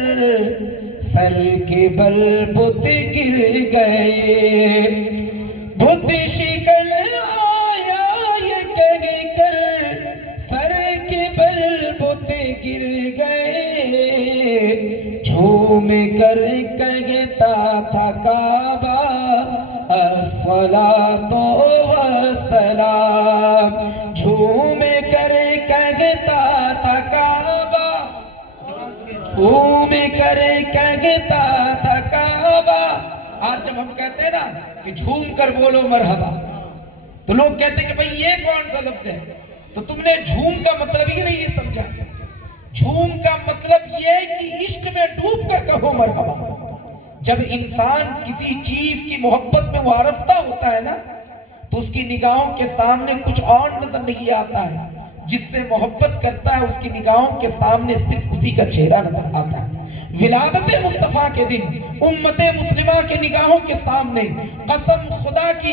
سر کے بل بت گر گئے، بت شکن آیا یہ کہہ کر سر کے بل بت گر گئے، جھوم کر کہتا تھا کعبہ الصلاۃ والسلام، جھوم کر کہتا تھا کعبہ، جھوم کر کہتا تھا کعبہ۔ آج جب ہم کہتے ہیں نا کہ جھوم کر بولو مرحبا تو لوگ کہتے ہیں کہ بھئی یہ کون سا لفظ ہے؟ تو تم نے جھوم کا مطلب ہی نہیں یہ سمجھا۔ جھوم کا مطلب یہ کہ عشق میں ڈوب کر کہو مرحبا۔ جب انسان کسی چیز کی محبت میں وارفتہ ہوتا ہے نا تو اس کی نگاہوں کے سامنے کچھ اور نظر نہیں آتا ہے، جس سے محبت کرتا ہے اس کی نگاہوں کے سامنے صرف اسی کا چہرہ نظر آتا ہے۔ ولادت مصطفیٰ کے دن امت مسلمہ کے نگاہوں کے سامنے قسم خدا کی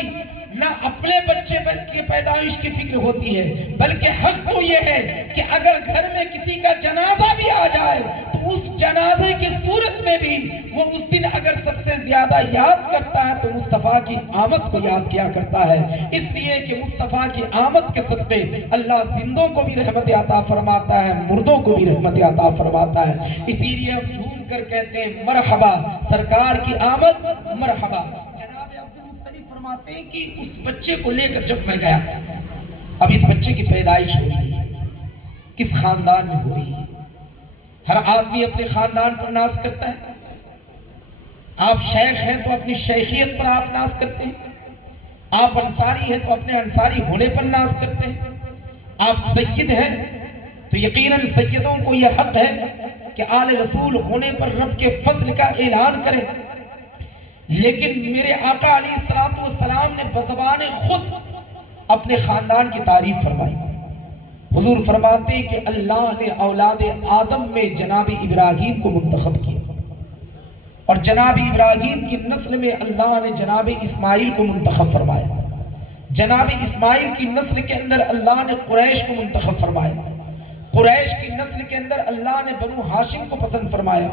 نہ اپنے بچے کی پیدائش کی فکر ہوتی ہے، بلکہ حق تو یہ ہے کہ اگر گھر میں کسی کا جنازہ بھی آ جائے تو اس جنازے کی صورت میں بھی وہ اس دن اگر سب سے زیادہ یاد کرتا ہے تو مصطفیٰ کی آمد کو یاد کیا کرتا ہے، اس لیے کہ مصطفیٰ کی آمد کے صدقے اللہ زندوں کو بھی رحمت عطا فرماتا ہے، مردوں کو بھی رحمت عطا فرماتا ہے۔ اسی لیے ہم جھوم کر کہتے ہیں مرحبا، سرکار کی آمد مرحبا۔ فرماتے ہیں کہ اس بچے کو لے کر جب میں گیا، اب اس بچے کی پیدائش ہو رہی ہے، کس خاندان میں ہو رہی ہے؟ ہر آدمی اپنے خاندان پر ناز کرتا ہے۔ آپ شیخ ہیں تو اپنی شیخیت پر آپ ناز کرتے ہیں، آپ انصاری ہیں تو اپنے انصاری ہونے پر ناز کرتے ہیں، آپ سید ہیں تو یقیناً سیدوں کو یہ حق ہے کہ آل رسول ہونے پر رب کے فضل کا اعلان کریں۔ لیکن میرے آقا علیہ السلام نے بزبان خود اپنے خاندان کی تعریف فرمائی۔ حضور فرماتے ہیں کہ اللہ نے اولاد آدم میں جناب ابراہیم کو منتخب کیا، اور جناب ابراہیم کی نسل میں اللہ نے جناب اسماعیل کو منتخب فرمایا، جناب اسماعیل کی نسل کے اندر اللہ نے قریش کو منتخب فرمایا، قریش کی نسل کے اندر اللہ نے بنو ہاشم کو پسند فرمایا،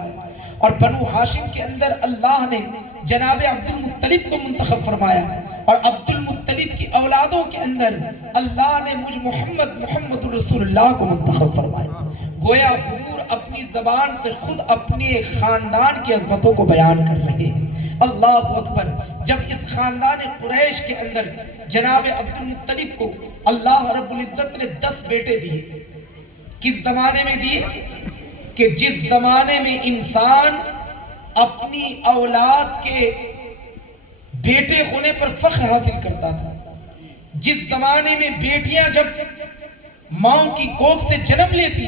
اور بنو ہاشم کے اندر اللہ نے جناب عبد المطلب کو منتخب فرمایا، اور عبد المطلب کی اولادوں کے اندر اللہ نے مجھ محمد رسول اللہ کو منتخب فرمایا۔ گویا حضور اپنی زبان سے خود اپنے خاندان کی عظمتوں کو بیان کر رہے ہیں۔ اللہ اکبر۔ جب اس خاندان قریش کے اندر جناب عبد المطلب کو اللہ رب العزت نے 10 بیٹے دیے، کس زمانے میں دی؟ کہ جس زمانے میں انسان اپنی اولاد کے بیٹے ہونے پر فخر حاصل کرتا تھا، جس زمانے میں بیٹیاں جب ماں کی کوکھ سے جنم لیتی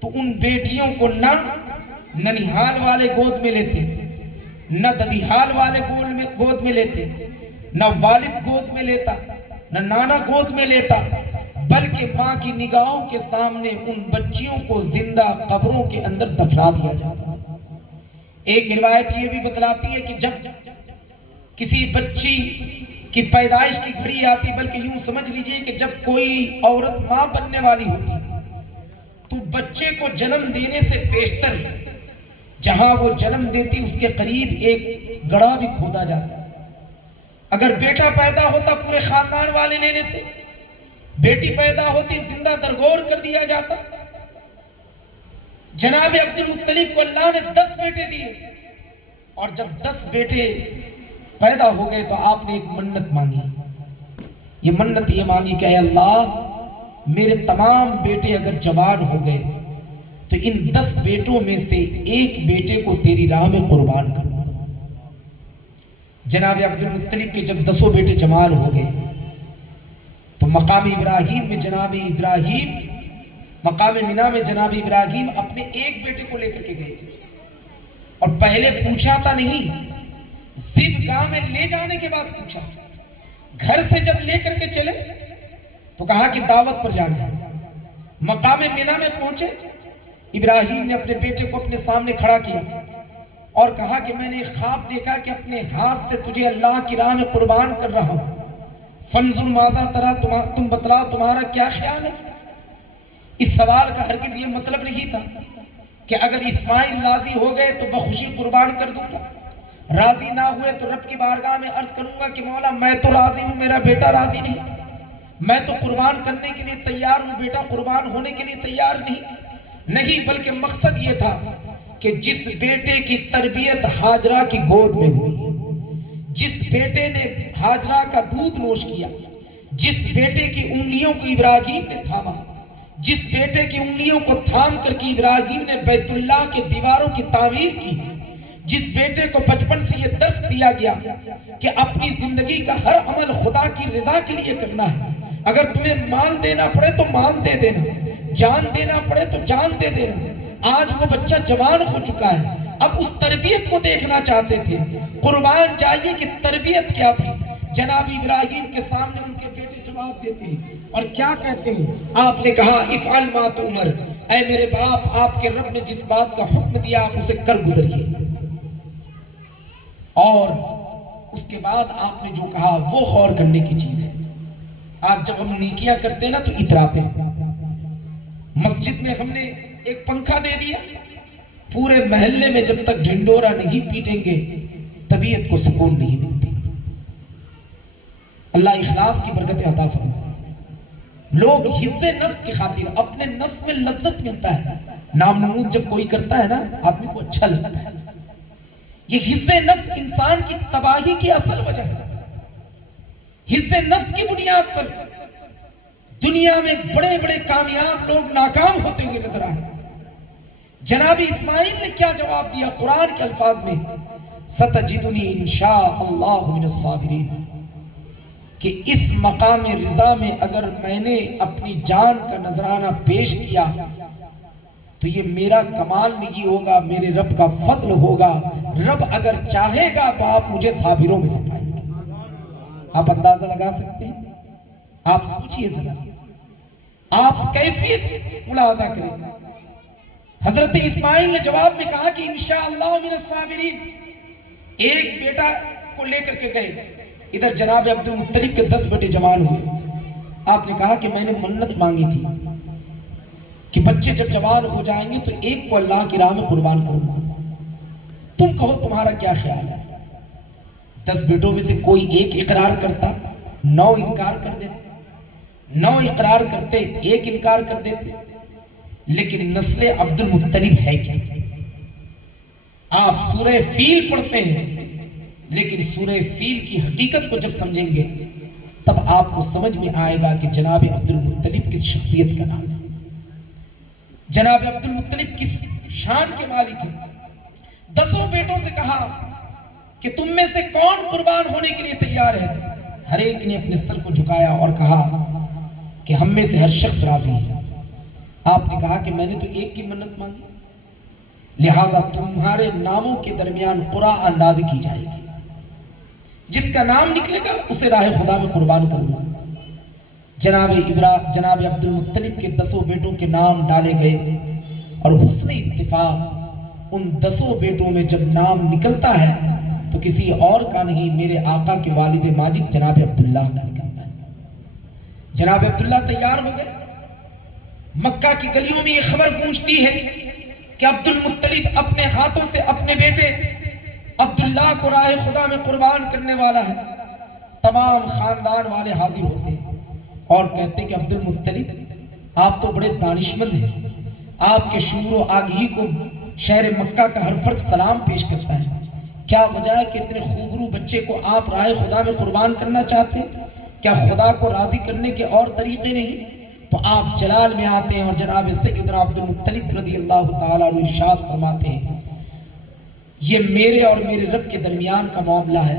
تو ان بیٹیوں کو نہ ننیحال والے گود میں لیتے، نہ ددیحال والے گود میں لیتے، نہ والد گود میں لیتا، نہ نانا گود میں لیتا، بلکہ ماں کی نگاہوں کے سامنے ان بچیوں کو زندہ قبروں کے اندر دفنا دیا جاتا تھا۔ ایک روایت یہ بھی بتلاتی ہے کہ جب کسی بچی کی پیدائش کی گھڑی آتی، بلکہ یوں سمجھ لیجئے کہ جب کوئی عورت ماں بننے والی ہوتی تو بچے کو جنم دینے سے پیشتر جہاں وہ جنم دیتی اس کے قریب ایک گڑھا بھی کھودا جاتا، اگر بیٹا پیدا ہوتا پورے خاندان والے لے لیتے، بیٹی پیدا ہوتی زندہ درگور کر دیا جاتا۔ جناب عبد المطلب کو اللہ نے 10 بیٹے دیے، اور جب 10 بیٹے پیدا ہو گئے تو آپ نے ایک منت مانگی، یہ منت یہ مانگی کہ اے اللہ میرے تمام بیٹے اگر جوان ہو گئے تو ان 10 بیٹوں میں سے ایک بیٹے کو تیری راہ میں قربان کروں گا۔ جناب عبد المطلب کے جب 10 بیٹے جوان ہو گئے تو مقام ابراہیم میں جناب ابراہیم، مقام منی میں جناب ابراہیم اپنے ایک بیٹے کو لے کر کے گئے تھے، اور پہلے پوچھا تھا نہیں، ذبح گاہ میں لے جانے کے بعد پوچھا، گھر سے جب لے کر کے چلے تو کہا کہ دعوت پر جانا ہے۔ مقام منی میں پہنچے، ابراہیم نے اپنے بیٹے کو اپنے سامنے کھڑا کیا اور کہا کہ میں نے ایک خواب دیکھا کہ اپنے ہاتھ سے تجھے اللہ کی راہ میں قربان کر رہا ہوں، فانظر ماذا تری، تم بتلاؤ تمہارا کیا خیال ہے؟ اس سوال کا ہرگز یہ مطلب نہیں تھا کہ اگر اسماعیل راضی ہو گئے تو بخوشی قربان کر دوں گا، راضی نہ ہوئے تو رب کی بارگاہ میں عرض کروں گا کہ مولا میں تو راضی ہوں، میرا بیٹا راضی نہیں، میں تو قربان کرنے کے لیے تیار ہوں، بیٹا قربان ہونے کے لیے تیار نہیں، بلکہ مقصد یہ تھا کہ جس بیٹے کی تربیت ہاجرہ کی گود میں ہوئی، جس بیٹے نے ہاجرہ کا دودھ نوش کیا، جس بیٹے کی انگلیوں کو ابراہیم نے تھاما، جس بیٹے کی انگلیوں کو تھام کر کے ابراہیم نے بیت اللہ کے دیواروں کی تعمیر کی، جس بیٹے کو بچپن سے یہ درس دیا گیا کہ اپنی زندگی کا ہر عمل خدا کی رضا کے لیے کرنا ہے، اگر تمہیں مال دینا پڑے تو مال دے دینا، جان دینا پڑے تو جان دے دینا۔ آج وہ بچہ جوان ہو چکا ہے، اب اس تربیت کو دیکھنا چاہتے تھے، قربان جائیے کہ تربیت کیا تھی۔ جناب ابراہیم کے سامنے ان کے بیٹے جواب دیتے ہیں اور کیا کہتے ہیں؟ آپ نے کہا افعل ما تؤمر، اے میرے باپ آپ کے رب نے جس بات کا حکم دیا آپ اسے کر گزریے، اور اس کے بعد آپ نے جو کہا وہ غور کرنے کی چیز ہے۔ آج جب ہم نیکیاں کرتے ہیں نا تو اتراتے ہیں، مسجد میں ہم نے ایک پنکھا دے دیا، پورے محلے میں جب تک ڈھنڈورا نہیں پیٹیں گے طبیعت کو سکون نہیں ملتی۔ اللہ اخلاص کی برکت عطا فرمائے۔ لوگ حفظ نفس کی خاطر، اپنے نفس میں لذت ملتا ہے، نام نمود جب کوئی کرتا ہے نا آدمی کو اچھا لگتا ہے، یہ حفظ نفس انسان کی تباہی کی اصل وجہ ہے۔ حفظ نفس کی بنیاد پر دنیا میں بڑے بڑے کامیاب لوگ ناکام ہوتے ہوئے نظر آئے۔ جناب اسماعیل نے کیا جواب دیا قرآن کے الفاظ میں؟ ستجدنی انشاء اللہ من الصابرین، کہ اس مقام رضا میں اگر میں نے اپنی جان کا نذرانہ پیش کیا تو یہ میرا کمال نہیں ہوگا، میرے رب کا فضل ہوگا، رب اگر چاہے گا تو آپ مجھے صابروں میں سے پائیں گے۔ آپ اندازہ لگا سکتے ہیں؟ آپ سوچئے ذرا، آپ کیفیت ملاحظہ کریں۔ حضرت اسماعیل نے جواب میں کہا کہ انشاءاللہ من الصابرین، ایک بیٹا کو لے کر کے گئے، ادھر جناب عبد المطلب کے 10 بیٹے جوان ہوئے۔ آپ نے کہا کہ میں نے منت مانگی تھی کہ بچے جب جوان ہو جائیں گے تو ایک کو اللہ کی راہ میں قربان کروں گا، تم کہو تمہارا کیا خیال ہے؟ 10 بیٹوں میں سے کوئی ایک اقرار کرتا، 9 انکار کر دیتے، 9 اقرار کرتے، ایک انکار کر دیتے۔ لیکن نسل عبد المطلب ہے کیا؟ آپ سورہ فیل پڑھتے ہیں، لیکن سورہ فیل کی حقیقت کو جب سمجھیں گے تب آپ کو سمجھ میں آئے گا کہ جناب عبد المطلب کس شخصیت کا نام ہے۔ جناب عبد المطلب کس شان کے مالک ہیں. 10 بیٹوں سے کہا کہ تم میں سے کون قربان ہونے کے لیے تیار ہے؟ ہر ایک نے اپنے سر کو جھکایا اور کہا کہ ہم میں سے ہر شخص راضی ہے. آپ نے کہا کہ میں نے تو ایک کی منت مانگی، لہٰذا تمہارے ناموں کے درمیان قرعہ اندازی کی جائے گی، جس کا نام نکلے گا اسے راہ خدا میں قربان کروں گا. جناب عبد المطلب کے 10 بیٹوں کے نام ڈالے گئے اور حسن اتفاق ان 10 بیٹوں میں جب نام نکلتا ہے تو کسی اور کا نہیں، میرے آقا کے والد ماجد جناب عبداللہ کا نکلتا ہے. جناب عبداللہ تیار ہو گئے. مکہ کی گلیوں میں یہ خبر گونجتی ہے کہ عبد المطلب اپنے ہاتھوں سے اپنے بیٹے عبداللہ کو راہ خدا میں قربان کرنے والا ہے. تمام خاندان والے حاضر ہوتے ہیں اور کہتے ہیں کہ عبد المطلب آپ تو بڑے دانشمند ہیں، آپ کے شعور و آگہی کو شہر مکہ کا ہر فرد سلام پیش کرتا ہے. کیا وجہ ہے کہ اتنے خوبرو بچے کو آپ راہ خدا میں قربان کرنا چاہتے ہیں؟ کیا خدا کو راضی کرنے کے اور طریقے نہیں؟ تو آپ جلال میں آتے ہیں اور جناب سیدنا عبد المطلب رضی اللہ تعالیٰ عنہ ارشاد فرماتے ہیں یہ میرے اور میرے رب کے درمیان کا معاملہ ہے،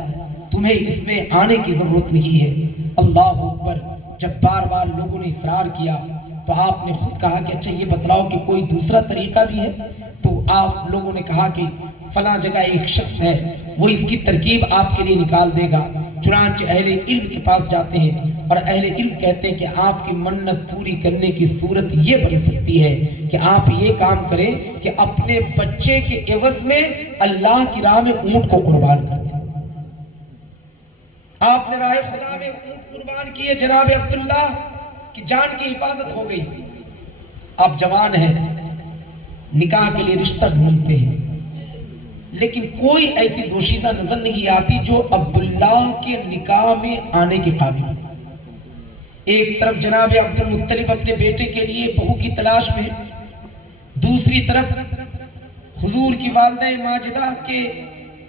تمہیں اس میں آنے کی ضرورت نہیں ہے. اللہ اکبر. جب بار بار لوگوں نے اصرار کیا تو آپ نے خود کہا کہ اچھا یہ بتلاؤ کہ کوئی دوسرا طریقہ بھی ہے. تو آپ لوگوں نے کہا کہ فلاں جگہ ایک شخص ہے وہ اس کی ترکیب آپ کے لیے نکال دے گا. چنانچہ اہل علم کے پاس جاتے ہیں اور اہل علم کہتے ہیں کہ آپ کی منت پوری کرنے کی صورت یہ بن سکتی ہے کہ آپ یہ کام کریں کہ اپنے بچے کے عوض میں اللہ کی راہ میں اونٹ کو قربان کر دیں. آپ نے راہ خدا میں اونٹ قربان کیے. جناب عبداللہ کی جان کی حفاظت ہو گئی. آپ جوان ہیں، نکاح کے لیے رشتہ ڈھونڈتے ہیں، لیکن کوئی ایسی دوشیزہ نظر نہیں آتی جو عبداللہ کے نکاح میں آنے کے قابل ہو. ایک طرف جناب عبد المطلب اپنے بیٹے کے لیے بہو کی تلاش میں، دوسری طرف حضور کی والدہ ماجدہ کے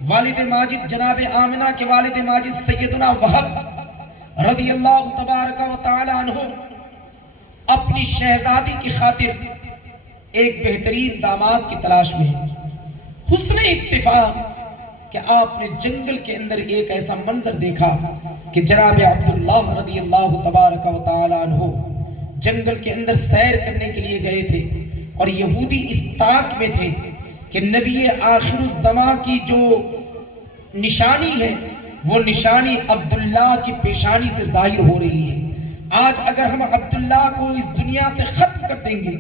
والد ماجد جناب آمنہ کے والد ماجد سیدنا وہب رضی اللہ تبارک و تعالی عنہ اپنی شہزادی کی خاطر ایک بہترین داماد کی تلاش میں ہیں. حسن اتفاق کہ آپ نے جنگل کے اندر ایک ایسا منظر دیکھا کہ جناب عبداللہ رضی اللہ تبارک و تعالی عنہ جنگل کے اندر سیر کرنے کے لیے گئے تھے اور یہودی اس طاق میں تھے کہ نبی آخر الزمان کی جو نشانی ہے وہ نشانی عبداللہ کی پیشانی سے ظاہر ہو رہی ہے. آج اگر ہم عبداللہ کو اس دنیا سے ختم کر دیں گے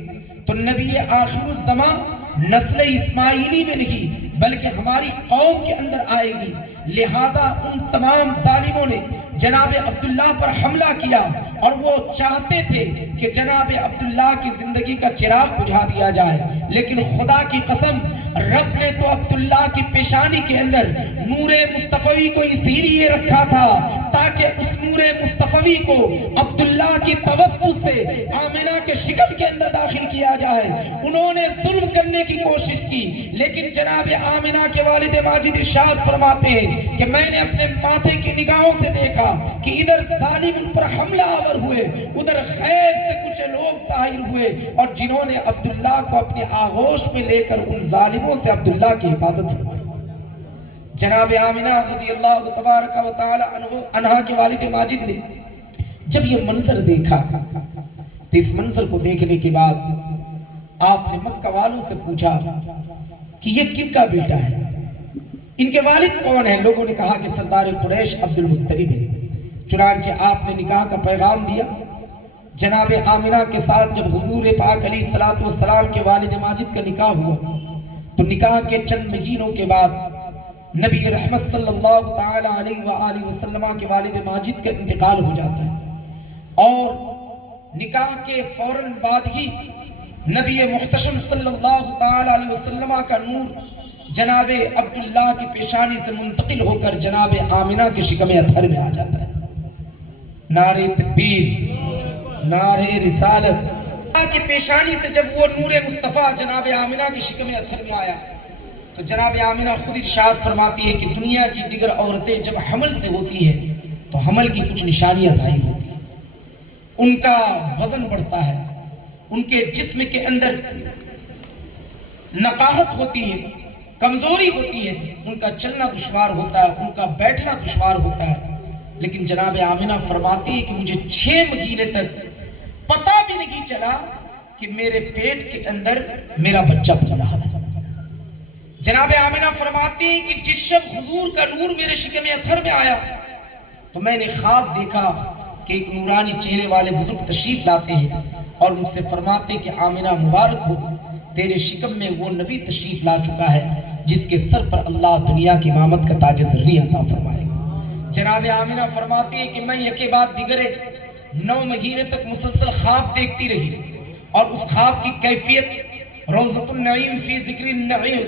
تو نبی آخر الزمان نسل اسماعیلی میں نہیں بلکہ ہماری قوم کے اندر آئے گی. لہٰذا ان تمام ظالموں نے جناب عبداللہ پر حملہ کیا اور وہ چاہتے تھے کہ جناب عبداللہ کی زندگی کا چراغ بجھا دیا جائے. لیکن خدا کی قسم رب نے تو عبداللہ کی پیشانی کے اندر نور مصطفی کو اسی لیے رکھا تھا تاکہ اس نور مصطفی کو عبداللہ کی توسط سے آمنہ کے شکم کے اندر داخل کیا جائے. انہوں نے ظلم کرنے کی کوشش کی لیکن جناب آمنہ کے والد ماجد ارشاد فرماتے ہیں کہ میں نے اپنے ماتھے کی نگاہوں سے دیکھا کہ ادھر ظالم ان پر حملہ آور ہوئے، ادھر خیب سے کچھ لوگ ظاہر ہوئے اور جنہوں نے عبداللہ کو اپنے آغوش میں لے کر ان ظالموں سے عبداللہ کی حفاظت فرمائی. جناب آمنہ رضی اللہ تبارک و تعالی عنہ کے والد ماجد نے جب یہ منظر دیکھا تو اس منظر کو دیکھنے کے بعد آپ نے مکہ والوں سے پوچھا کہ یہ کن کا بیٹا ہے، ان کے والد کون ہیں؟ لوگوں نے کہا کہ سردار قریش عبد المطلب ہے. چنانچہ آپ نے نکاح کا پیغام دیا. جناب آمنہ کے ساتھ جب حضور پاک علیہ السلام کے والد ماجد کا نکاح ہوا تو نکاح کے چند مہینوں کے بعد نبی رحمت صلی اللہ تعالی علیہ وآلہ وسلم کے والد ماجد کا انتقال ہو جاتا ہے اور نکاح کے فوراً بعد ہی نبی محتشم صلی اللہ تعالی علیہ وسلم کا نور جناب عبداللہ کی پیشانی سے منتقل ہو کر جناب آمنہ کے شکم اطہر میں آ جاتا ہے. نعرہ تکبیر، نعرہ رسالت. اللہ کی پیشانی سے جب وہ نور مصطفیٰ جناب آمنہ کے شکم اطہر میں آیا تو جناب آمنہ خود ارشاد فرماتی ہے کہ دنیا کی دیگر عورتیں جب حمل سے ہوتی ہیں تو حمل کی کچھ نشانیاں ظاہر ہوتی ہیں، ان کا وزن بڑھتا ہے، ان کے جسم کے اندر نقاہت ہوتی ہے، کمزوری ہوتی ہے، ان کا چلنا دشوار ہوتا ہے، ان کا بیٹھنا دشوار ہوتا ہے، لیکن جناب آمنہ فرماتی ہے کہ مجھے 6 مہینے تک پتہ بھی نہیں چلا کہ میرے پیٹ کے اندر میرا بچہ بن رہا ہے۔ جناب آمنہ فرماتی ہیں کہ جس شب حضور کا نور میرے شکم اطہر میں آیا تو میں نے خواب دیکھا کہ ایک نورانی چہرے والے بزرگ تشریف لاتے ہیں اور مجھ سے فرماتے ہیں کہ آمنہ مبارک ہو، تیرے شکم میں وہ نبی تشریف لا چکا ہے جس کے سر پر اللہ دنیا کی امامت کا تاج زرری عطا فرمائے گا۔ جناب آمنہ فرماتی ہے کہ میں یکے بعد دیگرے 9 مہینے تک مسلسل خواب دیکھتی رہی، اور اس خواب کی کیفیت روضۃ النعیم فی ذکر النعیم،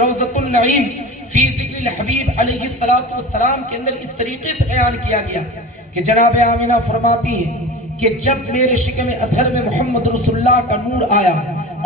روضۃ النعیم فی ذکر الحبیب علیہ السلام کے اندر اس طریقے سے بیان کیا گیا کہ جناب آمنہ فرماتی ہے کہ جب میرے شکم اطہر میں محمد رسول اللہ کا نور آیا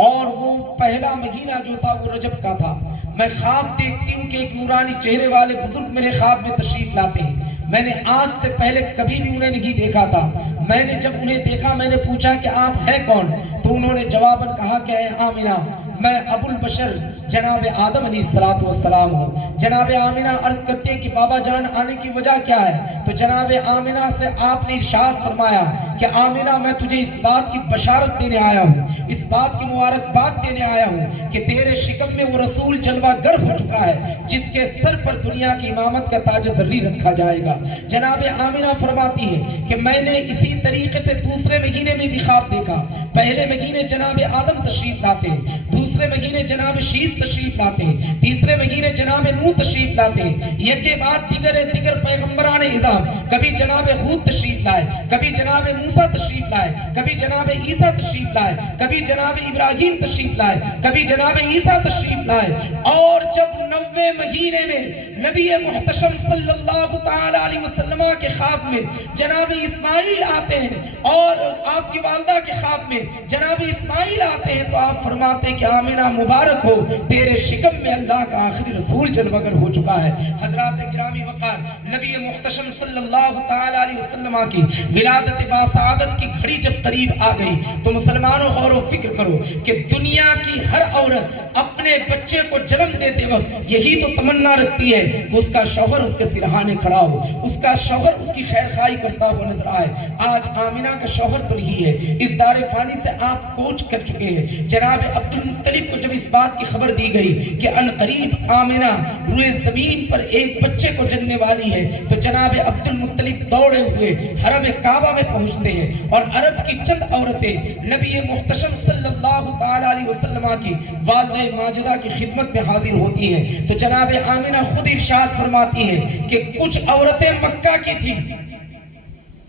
اور وہ پہلا مہینہ جو تھا وہ رجب کا تھا، میں خواب دیکھتی ہوں کہ ایک نورانی چہرے والے بزرگ میرے خواب میں تشریف لاتے ہیں۔ میں نے آج سے پہلے کبھی بھی انہیں نہیں دیکھا تھا۔ میں نے جب انہیں دیکھا میں نے پوچھا کہ آپ ہیں کون؟ تو انہوں نے جواباً کہا کہ اے آمنہ میں ابو البشر جناب آدم علیہ السلام ہوں۔ جناب آمنہ عرض کرتے ہیں کہ بابا جان آنے کی وجہ کیا ہے؟ تو جناب آمنہ سے آپ نے ارشاد فرمایا کہ آمنہ میں تجھے اس بات کی بشارت دینے آیا ہوں، اس بات کی مبارکباد دینے آیا ہوں کہ تیرے شکم میں وہ رسول جلوہ گر ہو چکا ہے جس کے سر پر دنیا کی امامت کا تاج زرری رکھا جائے گا۔ جناب آمنہ فرماتی ہے کہ میں نے اسی طریقے سے دوسرے مہینے میں بھی خواب دیکھا۔ پہلے مہینے جناب آدم تشریف لاتے ہیں، دوسرے مہینے جناب شیس تشریف لاتے ہیں، تیسرے مہینے جناب نوح تشریف لاتے ہیں، یہ کے بعد دیگر پیغمبران اعظام، کبھی جناب ہود تشریف لائے، کبھی جناب موسیٰ تشریف لائے، کبھی جناب عیسیٰ تشریف لائے، کبھی جناب ابراہیم تشریف لائے، کبھی جناب عیسیٰ تشریف لائے، اور جب 90 مہینے میں نبی محتشم صلی اللہ تعالی علیہ وسلم کے خواب میں جناب اسماعیل آتے ہیں اور آپ کی والدہ کے خواب میں جناب اسماعیل آتے ہیں، تو آپ فرماتے ہیں کہ آمنہ مبارک ہو، تیرے شکم میں اللہ کا آخری رسول جلوہ گر ہو چکا ہے۔ حضرات گرامی وقار، نبی محتشم صلی اللہ تعالی علیہ وسلم کی ولادت باسعادت کی گھڑی جب قریب آ گئی تو مسلمانوں غور و فکر کرو کہ دنیا کی ہر عورت اپنے بچے کو جنم دیتے وقت یہی تو تمنا رکھتی ہے کہ اس کا شوہر اس کے سرہانے کھڑا ہو، اس کا شوہر اس کی خیر خواہی کرتا ہوا نظر آئے۔ آج آمنہ کا شوہر تو نہیں ہے، اس دار فانی سے آپ کوچ کر چکے ہیں۔ جناب عبد المطلب کو جب اس بات کی خبر دی گئی کہ ان قریب آمنہ روئے زمین پر ایک بچے کو جننے والی ہے، تو جناب عبد المطلب دوڑے ہوئے حرم کعبہ میں پہنچتے ہیں، اور عرب کی چند عورتیں نبی محتشم صلی اللہ تعالی علیہ وسلم کی والدہ ماجدہ کی خدمت میں حاضر ہوتی ہیں۔ تو جناب آمنہ خود ارشاد فرماتی ہیں کہ کچھ عورتیں مکہ کی تھیں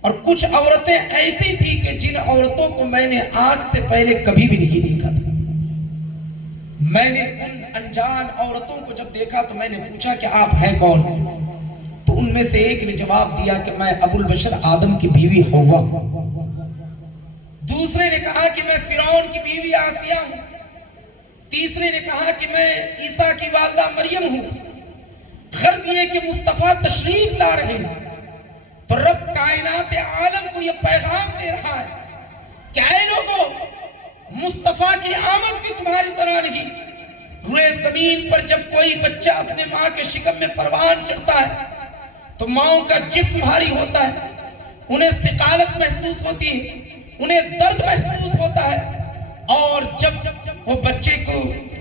اور کچھ عورتیں ایسی تھی کہ جن عورتوں کو میں نے آج سے پہلے کبھی بھی نہیں دیکھا تھا۔ میں نے ان انجان عورتوں کو جب دیکھا تو میں نے پوچھا کہ آپ ہیں کون؟ تو ان میں سے ایک نے جواب دیا کہ میں ابو البشر آدم کی بیوی ہوا ہوں۔ دوسرے نے کہا کہ میں فرعون کی بیوی آسیہ ہوں۔ تیسرے نے کہا کہ میں عیسیٰ کی والدہ مریم ہوں۔ غرض یہ کہ مصطفیٰ تشریف لا رہے ہیں تو رب کائنات عالم کو یہ پیغام دے رہا ہے کہ اے لوگوں، مصطفیٰ کی آمد بھی تمہاری طرح نہیں۔ روئے زمین پر جب کوئی بچہ اپنے ماں کے شکم میں پروان چڑھتا ہے تو ماؤں کا جسم بھاری ہوتا ہے، انہیں ثقالت محسوس ہوتی ہے، انہیں درد محسوس ہوتا ہے، اور جب وہ بچے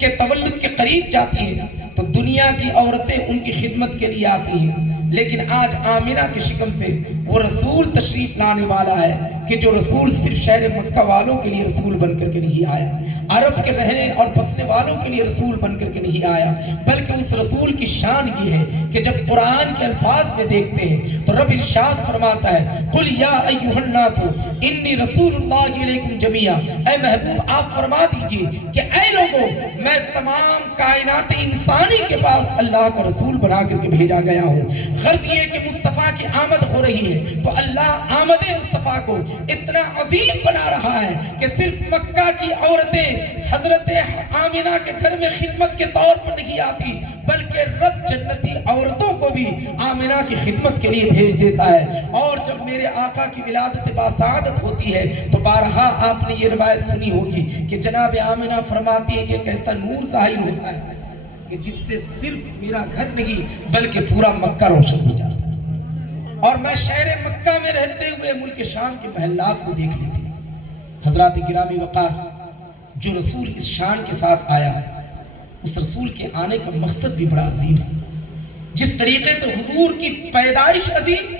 کے تولد کے قریب جاتی ہے تو دنیا کی عورتیں ان کی خدمت کے لیے آتی ہیں۔ لیکن آج آمنہ کے شکم سے وہ رسول تشریف لانے والا ہے کہ جو رسول صرف شہر مکہ والوں کے لیے رسول بن کر کے نہیں آیا، عرب کے رہنے اور بسنے والوں کے لیے رسول بن کر کے نہیں آیا، بلکہ اس رسول کی شان یہ ہے کہ جب قرآن کے الفاظ میں دیکھتے ہیں تو رب ارشاد فرماتا ہے قُلْ يَا أَيُّهَا النَّاسُ إِنِّي رَسُولُ اللَّهِ إِلَيْكُمْ جَمِيعًا، اے محبوب آپ فرما دیجئے کہ اے لوگوں، میں تمام کائنات انسانی کے پاس اللہ کا رسول بنا کر کے بھیجا گیا ہوں۔ غرض یہ کہ مصطفیٰ کی آمد ہو رہی ہے تو اللہ آمد مصطفیٰ کو اتنا عظیم بنا رہا ہے کہ صرف مکہ کی عورتیں حضرت آمنہ کے گھر میں خدمت کے طور پر نہیں آتی، بلکہ رب جنتی عورتوں کو بھی آمنہ کی خدمت کے لیے بھیج دیتا ہے۔ اور جب میرے آقا کی ولادت باسعادت ہوتی ہے تو بارہا آپ نے یہ روایت سنی ہوگی کہ جناب آمنہ فرماتی ہے کہ ایک ایسا نور ظاہر ہوتا ہے کہ جس سے صرف میرا گھر نہیں بلکہ پورا مکہ روشن ہو جاتا ہے، اور میں شہر مکہ میں رہتے ہوئے ملک شام کے محلات کو دیکھ لیتی ہوں۔ حضرات گرامی وقار، جو رسول اس شان کے ساتھ آیا، اس رسول کے آنے کا مقصد بھی بڑا عظیم ہے۔ جس طریقے سے حضور کی پیدائش عظیم،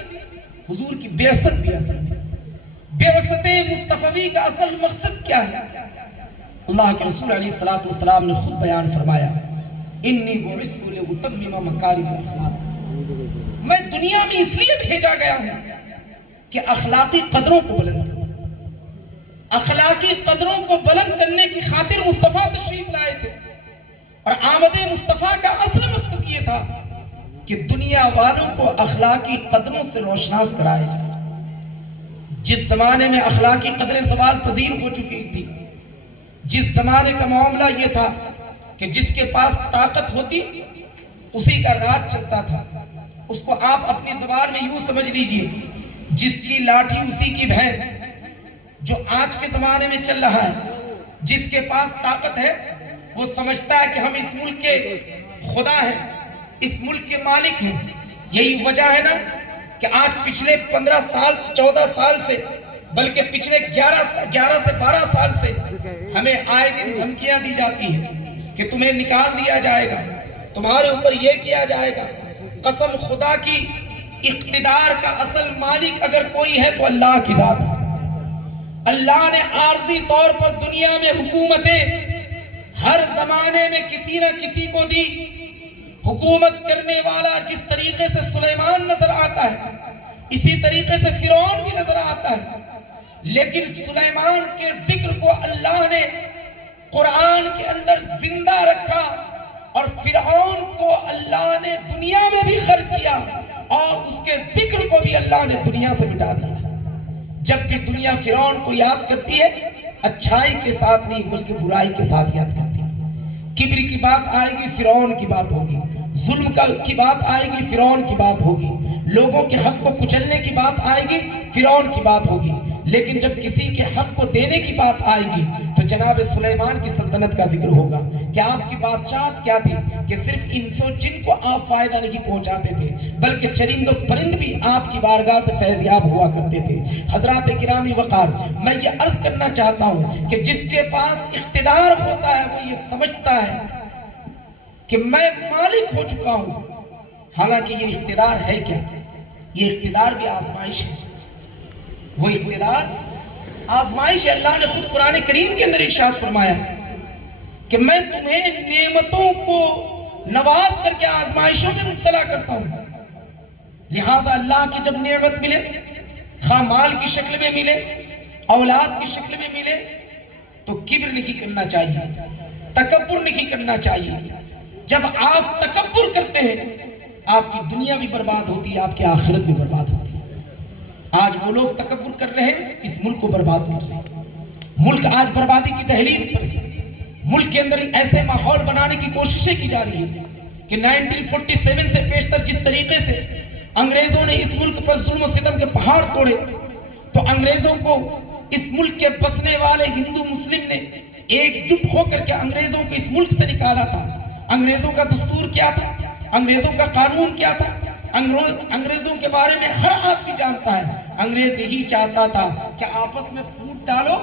حضور کی بعثت بھی عظیم ہے۔ بعثت مصطفی کا اصل مقصد کیا ہے؟ اللہ کے رسول علیہ السلام نے خود بیان فرمایا، انی بعثت لأتمم مکارم الاخلاق، میں دنیا میں اس لیے بھیجا گیا ہوں کہ اخلاقی قدروں کو بلند کروں۔ اخلاقی قدروں کو بلند کرنے کی خاطر مصطفیٰ تشریف لائے تھے، اور آمد مصطفیٰ کا اصل مقصد یہ تھا کہ دنیا والوں کو اخلاقی قدروں سے روشناس کرایا جائے۔ جس زمانے میں اخلاقی قدریں زوال پذیر ہو چکی تھی، جس زمانے کا معاملہ یہ تھا کہ جس کے پاس طاقت ہوتی اسی کا راج چلتا تھا، اس کو آپ اپنی زبان میں یوں سمجھ لیجئے، جس کی لاٹھی اسی کی بھینس۔ جو آج کے زمانے میں چل رہا ہے، جس کے پاس طاقت ہے وہ سمجھتا ہے کہ ہم اس ملک کے خدا ہیں، اس ملک کے مالک ہیں۔ یہی وجہ ہے نا کہ آج پچھلے 15 سال 14 سال سے، بلکہ پچھلے 11 سے 12 سال سے ہمیں آئے دن دھمکیاں دی جاتی ہیں کہ تمہیں نکال دیا جائے گا، تمہارے اوپر یہ کیا جائے گا۔ قسم خدا کی، اقتدار کا اصل مالک اگر کوئی ہے تو اللہ کی ذات ہے۔ اللہ نے عارضی طور پر دنیا میں حکومتیں ہر زمانے میں کسی نہ کسی کو دی۔ حکومت کرنے والا جس طریقے سے سلیمان نظر آتا ہے، اسی طریقے سے فرعون بھی نظر آتا ہے، لیکن سلیمان کے ذکر کو اللہ نے قرآن کے اندر زندہ رکھا، اور فرعون کو اللہ نے دنیا میں بھی خرق کیا، اور اس کے ذکر کو بھی اللہ نے دنیا سے مٹا دیا۔ جب بھی دنیا فرعون کو یاد کرتی ہے، اچھائی کے ساتھ نہیں بلکہ برائی کے ساتھ یاد کرتی ہے۔ کبر کی بات آئے گی فرعون کی بات ہوگی، ظلم کی بات آئے گی فرعون کی بات ہوگی، لوگوں کے حق کو کچلنے کی بات آئے گی فرعون کی بات ہوگی، لیکن جب کسی کے حق کو دینے کی بات آئے گی تو جناب سلیمان کی سلطنت کا ذکر ہوگا کہ آپ کی بادشاہت کیا تھی، کہ صرف انس و جن کو آپ فائدہ نہیں پہنچاتے تھے بلکہ چرند و پرند بھی آپ کی بارگاہ سے فیضیاب ہوا کرتے تھے۔ حضرات گرامی وقار، میں یہ عرض کرنا چاہتا ہوں کہ جس کے پاس اقتدار ہوتا ہے وہ یہ سمجھتا ہے کہ میں مالک ہو چکا ہوں، حالانکہ یہ اقتدار ہے کیا؟ یہ اقتدار بھی آزمائش ہے۔ وہ اقتدار آزمائش ہے۔ اللہ نے خود قرآن کریم کے اندر ارشاد فرمایا کہ میں تمہیں نعمتوں کو نواز کر کے آزمائشوں میں مبتلا کرتا ہوں، لہٰذا اللہ کی جب نعمت ملے، خواہ مال کی شکل میں ملے، اولاد کی شکل میں ملے، تو کبر نہیں کرنا چاہیے، تکبر نہیں کرنا چاہیے۔ جب آپ تکبر کرتے ہیں آپ کی دنیا بھی برباد ہوتی ہے، آپ کی آخرت بھی برباد ہوتی ہے۔ آج وہ لوگ تکبر کر رہے ہیں، اس ملک کو برباد کر رہے ہیں۔ ملک آج بربادی کی دہلیز پر ہے۔ ملک کے اندر ایسے ماحول بنانے کی کوششیں کی جا رہی ہیں کہ 1947 سے پیشتر جس طریقے سے انگریزوں نے اس ملک پر ظلم و ستم کے پہاڑ توڑے، تو انگریزوں کو اس ملک کے بسنے والے ہندو مسلم نے ایک جٹ ہو کر کے انگریزوں کو اس ملک سے نکالا تھا۔ انگریزوں کا دستور کیا تھا؟ انگریزوں کا قانون کیا تھا؟ انگریزوں کے بارے میں ہر آدمی جانتا ہے۔ انگریز یہی چاہتا تھا کہ آپس میں پھوٹ ڈالو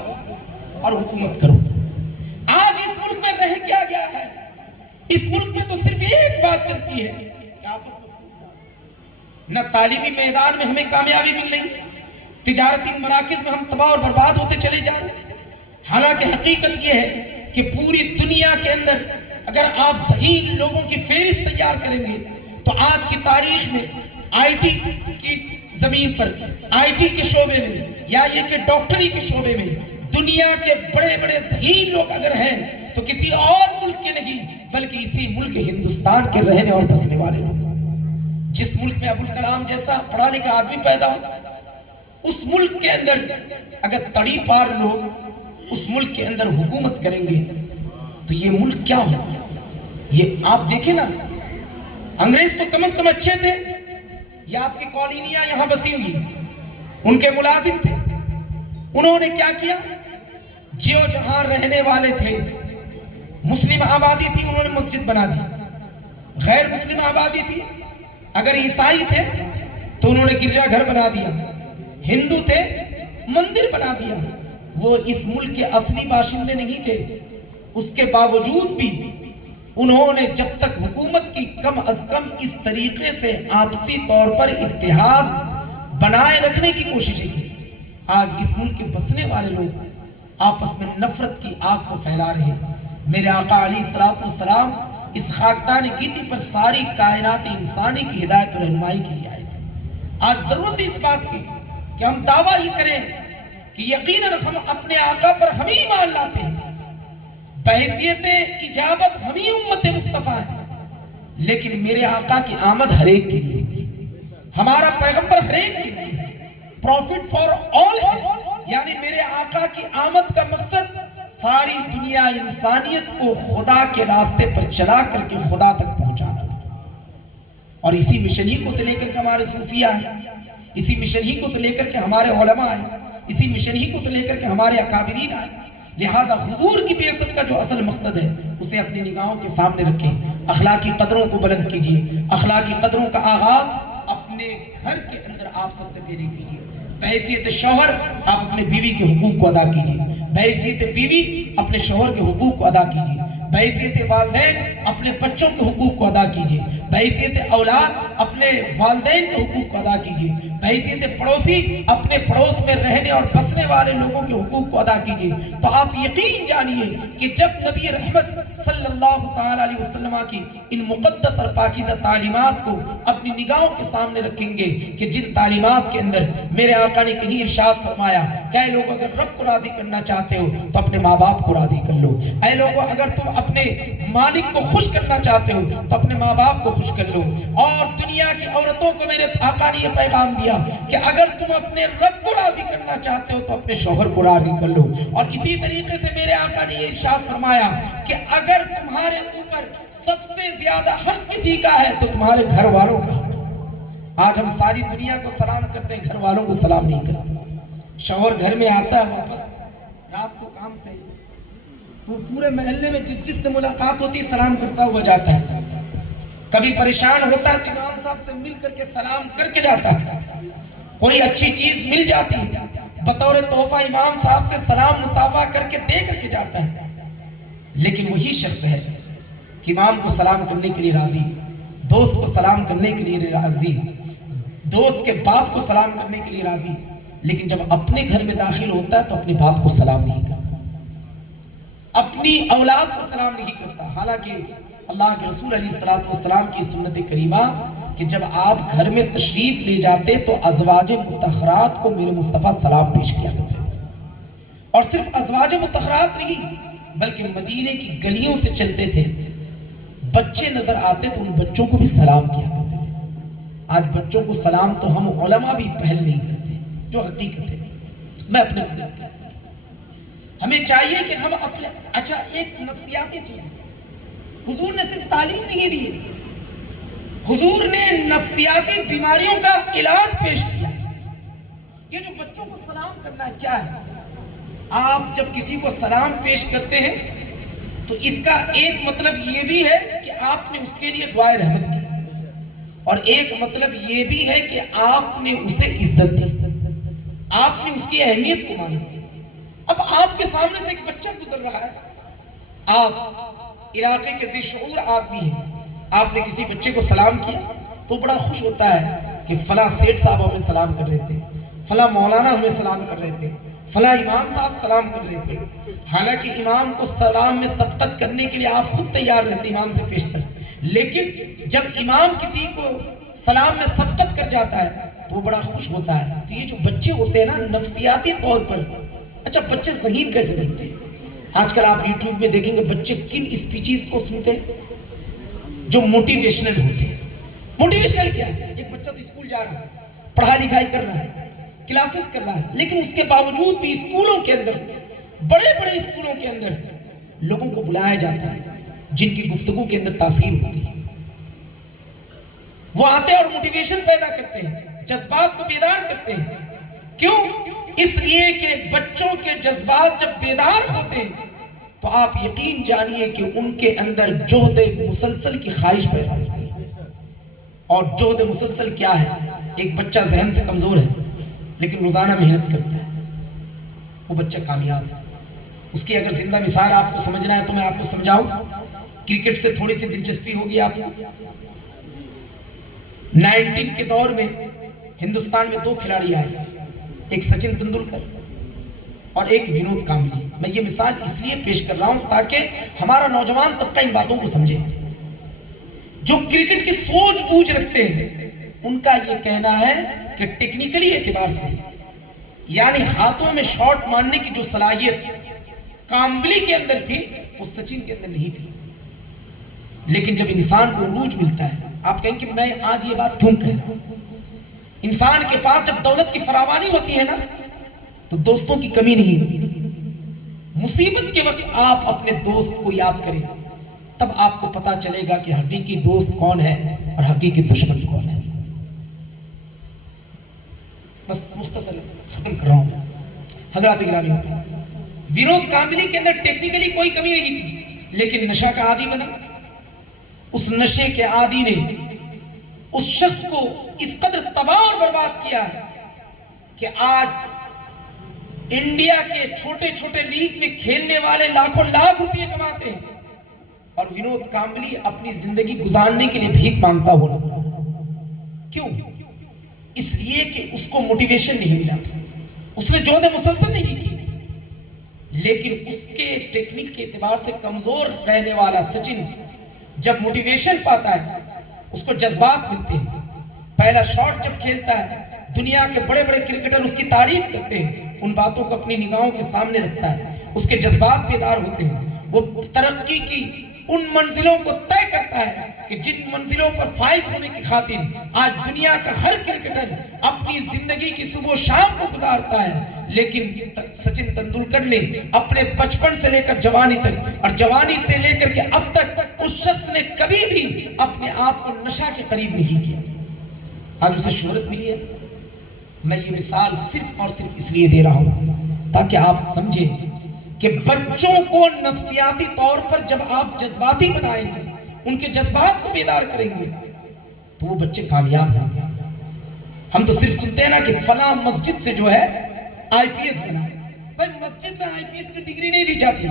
اور حکومت کرو۔ آج اس ملک میں رہ کیا گیا ہے؟ اس ملک میں تو صرف ایک بات چلتی ہے کہ آپس میں پھوٹ ڈالو۔ نہ تعلیمی میدان میں ہمیں کامیابی مل رہی، تجارتی مراکز میں ہم تباہ اور برباد ہوتے چلے جا رہے ہیں۔ حالانکہ حقیقت یہ ہے کہ پوری دنیا کے اندر اگر آپ صحیح لوگوں کی فہرست تیار کریں گے تو آج کی تاریخ میں آئی ٹی کی زمین پر، آئی ٹی کے شعبے میں، یا یہ کہ ڈاکٹری کے شعبے میں دنیا کے بڑے بڑے ذہین لوگ اگر ہیں تو کسی اور ملک کے نہیں بلکہ اسی ملک ہندوستان کے رہنے اور بسنے والے لوگ۔ جس ملک میں ابوالکلام جیسا پڑھا لکھا آدمی پیدا ہو، اس ملک کے اندر اگر تڑی پار لوگ اس ملک کے اندر حکومت کریں گے تو یہ ملک کیا ہوگا؟ یہ آپ دیکھیں نا، انگریز تو کم از کم اچھے تھے، یا آپ کی کالونیاں یہاں بسی ہوئی ان کے ملازم تھے. انہوں نے کیا کیا؟ جو جہاں رہنے والے تھے مسلم آبادی تھی انہوں نے مسجد بنا دی، غیر مسلم آبادی تھی اگر عیسائی تھے تو انہوں نے گرجا گھر بنا دیا، ہندو تھے مندر بنا دیا. وہ اس ملک کے اصلی باشندے نہیں تھے، اس کے باوجود بھی انہوں نے جب تک حکومت کی کم از کم اس طریقے سے آپسی طور پر اتحاد بنائے رکھنے کی کوششیں کی. آج اس ملک کے بسنے والے لوگ آپس میں نفرت کی آگ کو پھیلا رہے ہیں. میرے آقا علیہ الصلوۃ والسلام اس خاکدان گیتی پر ساری کائنات انسانی کی ہدایت و رہنمائی کے لیے آئے تھے. آج ضرورت ہے اس بات کی کہ ہم دعویٰ یہ کریں کہ یقیناً ہم اپنے آقا پر ہم ہی ایمان لاتے ہیں، بحیثیت اجابت ہم ہی امت مصطفیٰ ہیں، لیکن میرے آقا کی آمد ہر ایک کے لیے ہوئی، ہمارا پیغمبر ہر ایک کے لیے ہے، پروفٹ فار آل ہے. یعنی میرے آقا کی آمد کا مقصد ساری دنیا انسانیت کو خدا کے راستے پر چلا کر کے خدا تک پہنچانا تھا. اور اسی مشن ہی کو تو لے کر کے ہمارے صوفیہ ہیں، اسی مشن ہی کو تو لے کر کے ہمارے علماء ہیں، اسی مشن ہی کو تو لے کر کے ہمارے اکابرین آئے. لہٰذا حضور کی بعثت کا جو اصل مقصد ہے اسے اپنی نگاہوں کے سامنے رکھیں. اخلاقی قدروں کو بلند کیجیے. اخلاقی قدروں کا آغاز اپنے گھر کے اندر آپ سب سے پہلے کیجیے. بحیثیت شوہر آپ اپنے بیوی کے حقوق کو ادا کیجیے، بحیثیت بیوی اپنے شوہر کے حقوق کو ادا کیجیے، بحیثیت والدین اپنے بچوں کے حقوق کو ادا کیجیے، بحیثیت اولاد اپنے والدین کے حقوق کو ادا کیجیے، بحیثیت پڑوسی اپنے پڑوس میں رہنے اور بسنے والے لوگوں کے حقوق کو ادا کیجیے. تو آپ یقین جانیے کہ جب نبی رحمت صلی اللہ تعالی علیہ وسلم کی ان مقدس اور پاکیزہ تعلیمات کو اپنی نگاہوں کے سامنے رکھیں گے کہ جن تعلیمات کے اندر میرے آقا نے کہیں ارشاد فرمایا کہ اے لوگ اگر رب کو راضی کرنا چاہتے ہو تو اپنے ماں باپ کو راضی کر لو، اے لوگوں اگر تم اپنے مالک کو خوش کرنا چاہتے ہو تو اپنے ماں باپ کو خوش کر لو. اور دنیا کی عورتوں کو میرے آقا نے یہ پیغام دیا کہ اگر تم اپنے رب کو راضی کرنا چاہتے ہو تو اپنے شوہر کو راضی کر لو. اور اسی طریقے سے میرے آقا نے یہ ارشاد فرمایا کہ اگر تمہارے اوپر سب سے زیادہ حق کسی کا ہے تو تمہارے گھر والوں کا. آج ہم ساری دنیا کو سلام کرتے ہیں، گھر والوں کو سلام نہیں کرتے. شوہر گھر میں آتا ہے واپس رات کو کام سے تو پورے محلے میں جس جس سے ملاقات ہوتی ہے سلام کرتا ہوا جاتا ہے. کبھی پریشان ہوتا ہے تو امام صاحب سے مل کر کے سلام کر کے جاتا ہے. کوئی اچھی چیز مل جاتی ہے بطور تحفہ امام صاحب سے سلام مصافحہ کر کے دے کر کے جاتا ہے. لیکن وہی شخص ہے کہ امام کو سلام کرنے کے لیے راضی، دوست کو سلام کرنے کے لیے راضی، دوست کے باپ کو سلام کرنے کے لیے راضی، لیکن جب اپنے گھر میں داخل ہوتا ہے تو اپنے باپ کو سلام نہیں کرتا، اپنی اولاد کو سلام نہیں کرتا. حالانکہ اللہ کے رسول علیہ الصلوۃ والسلام کی سنت کریمہ کہ جب آپ گھر میں تشریف لے جاتے تو ازواج مطہرات کو میرے مصطفیٰ سلام پیش کیا کرتے تھے. اور صرف ازواج مطہرات نہیں بلکہ مدینے کی گلیوں سے چلتے تھے، بچے نظر آتے تو ان بچوں کو بھی سلام کیا کرتے تھے. آج بچوں کو سلام تو ہم علماء بھی پہل نہیں کرتے، جو حقیقت ہے. میں اپنے گھر میں کہتا ہوں ہمیں چاہیے کہ ہم اپنے اچھا ایک نفسیاتی چیز ہے. حضور نے صرف تعلیم نہیں دی، حضور نے نفسیاتی بیماریوں کا علاج پیش کیا. یہ جو بچوں کو سلام کرنا کیا ہے؟ آپ جب کسی کو سلام پیش کرتے ہیں تو اس کا ایک مطلب یہ بھی ہے کہ آپ نے اس کے لیے دعائے رحمت کی، اور ایک مطلب یہ بھی ہے کہ آپ نے اسے عزت دی، آپ نے اس کی اہمیت کو مانا. اب آپ کے سامنے سے ایک بچہ گزر رہا ہے، آپ علاقے کے ذی شعور آدمی ہیں، آپ نے کسی بچے کو سلام کیا تو بڑا خوش ہوتا ہے کہ فلاں سیٹھ صاحب ہمیں سلام کر رہے تھے، فلاں مولانا ہمیں سلام کر رہے تھے، فلاں امام صاحب سلام کر رہے تھے. حالانکہ امام کو سلام میں سبقت کرنے کے لیے آپ خود تیار رہتے امام سے پیشتر، لیکن جب امام کسی کو سلام میں سبقت کر جاتا ہے تو وہ بڑا خوش ہوتا ہے. تو یہ جو بچے ہوتے ہیں نا نفسیاتی طور پر، اچھا بچے ذہین کیسے بنتے ہیں؟ آج کل آپ یوٹیوب میں دیکھیں گے بچے کن اسپیچز کو سنتے ہیں جو موٹیویشنل ہوتے ہیں. موٹیویشنل کیا ہے؟ ایک بچہ تو اسکول جا رہا ہے، پڑھائی لکھائی کر رہا ہے، کلاسز کر رہا ہے، لیکن اس کے باوجود بھی اسکولوں کے اندر، بڑے بڑے اسکولوں کے اندر لوگوں کو بلایا جاتا ہے جن کی گفتگو کے اندر تاثیر ہوتی ہے. وہ آتے ہیں اور موٹیویشن پیدا کرتے ہیں، جذبات کو بیدار کرتے ہیں۔ کیوں؟ اس لیے کہ بچوں کے جذبات جب بیدار ہوتے ہیں تو آپ یقین جانیے کہ ان کے اندر جہد مسلسل کی خواہش پیدا ہوتی ہے۔ اور جہد مسلسل کیا ہے؟ ایک بچہ ذہن سے کمزور ہے لیکن روزانہ محنت کرتا ہے، وہ بچہ کامیاب ہے۔ اس کی اگر زندہ مثال آپ کو سمجھنا ہے تو میں آپ کو سمجھاؤں۔ کرکٹ سے تھوڑی سی دلچسپی ہوگی آپ کو۔ 19 کے دور میں ہندوستان میں 2 کھلاڑی آئے، ایک سچن تندولکر اور ایک ونود کامبلی۔ میں یہ مثال اس لیے پیش کر رہا ہوں تاکہ ہمارا نوجوان طبقہ ان باتوں کو سمجھے۔ جو کرکٹ کی سوچ بوجھ رکھتے ہیں ان کا یہ کہنا ہے کہ ٹیکنیکلی اعتبار سے، یعنی ہاتھوں میں شاٹ مارنے کی جو صلاحیت کامبلی کے اندر تھی وہ سچن کے اندر نہیں تھی۔ لیکن جب انسان کو عروج ملتا ہے، آپ کہیں کہ میں آج یہ بات کیوں کہہ رہا ہوں؟ انسان کے پاس جب دولت کی فراوانی ہوتی ہے نا تو دوستوں کی کمی نہیں ہوتی۔ مصیبت کے وقت آپ اپنے دوست کو یاد کریں، تب آپ کو پتا چلے گا کہ حقیقی دوست کون ہے اور حقیقی دشمن کون ہے۔ بس مختصر ختم کر رہا ہوں۔ حضرات گرامی، ونود کامبلی کے اندر ٹیکنیکلی کوئی کمی نہیں تھی لیکن نشہ کا عادی بنا۔ اس نشے کے عادی نے اس شخص کو اس قدر تباہ اور برباد کیا ہے کہ آج انڈیا کے چھوٹے چھوٹے لیگ میں کھیلنے والے لاکھوں لاکھ روپے کماتے ہیں اور ونود کامبلی اپنی زندگی گزارنے کے لیے بھیک مانگتا ہوا نظر آ رہا ہے۔ کیوں؟ اس لیے کہ اس کو موٹیویشن نہیں ملا تھا، اس نے جہد مسلسل نہیں کی تھی۔ لیکن اس کے ٹیکنیک کے اعتبار سے کمزور رہنے والا سچن جب موٹیویشن پاتا ہے، اس کو جذبات ملتے ہیں، پہلا شاٹ جب کھیلتا ہے دنیا کے بڑے بڑے کرکٹر اس کی تعریف کرتے ہیں، ان باتوں کو اپنی نگاہوں کے سامنے رکھتا ہے، اس کے جذبات بیدار ہوتے ہیں، وہ ترقی کی ان منزلوں کو طے کرتا ہے کہ جن منزلوں پر فائز ہونے کی خاطر آج دنیا کا ہر کرکٹر اپنی زندگی کی صبح و شام کو گزارتا ہے۔ لیکن سچن تندولکر نے اپنے بچپن سے لے کر جوانی تک اور جوانی سے لے کر کے اب تک اس شخص نے کبھی بھی اپنے آپ کو نشہ کے قریب نہیں کیا۔ آج اسے شہرت ملی ہے۔ میں یہ مثال صرف اور صرف اس لیے دے رہا ہوں تاکہ آپ سمجھیں کہ بچوں کو نفسیاتی طور پر جب آپ جذباتی بنائیں گے، ان کے جذبات کو بیدار کریں گے تو وہ بچے کامیاب ہوں گے۔ ہم تو صرف سنتے ہیں نا کہ فلاں مسجد سے جو ہے آئی پی ایس بنا، پر مسجد میں آئی پی ایس کی ڈگری نہیں دی جاتی،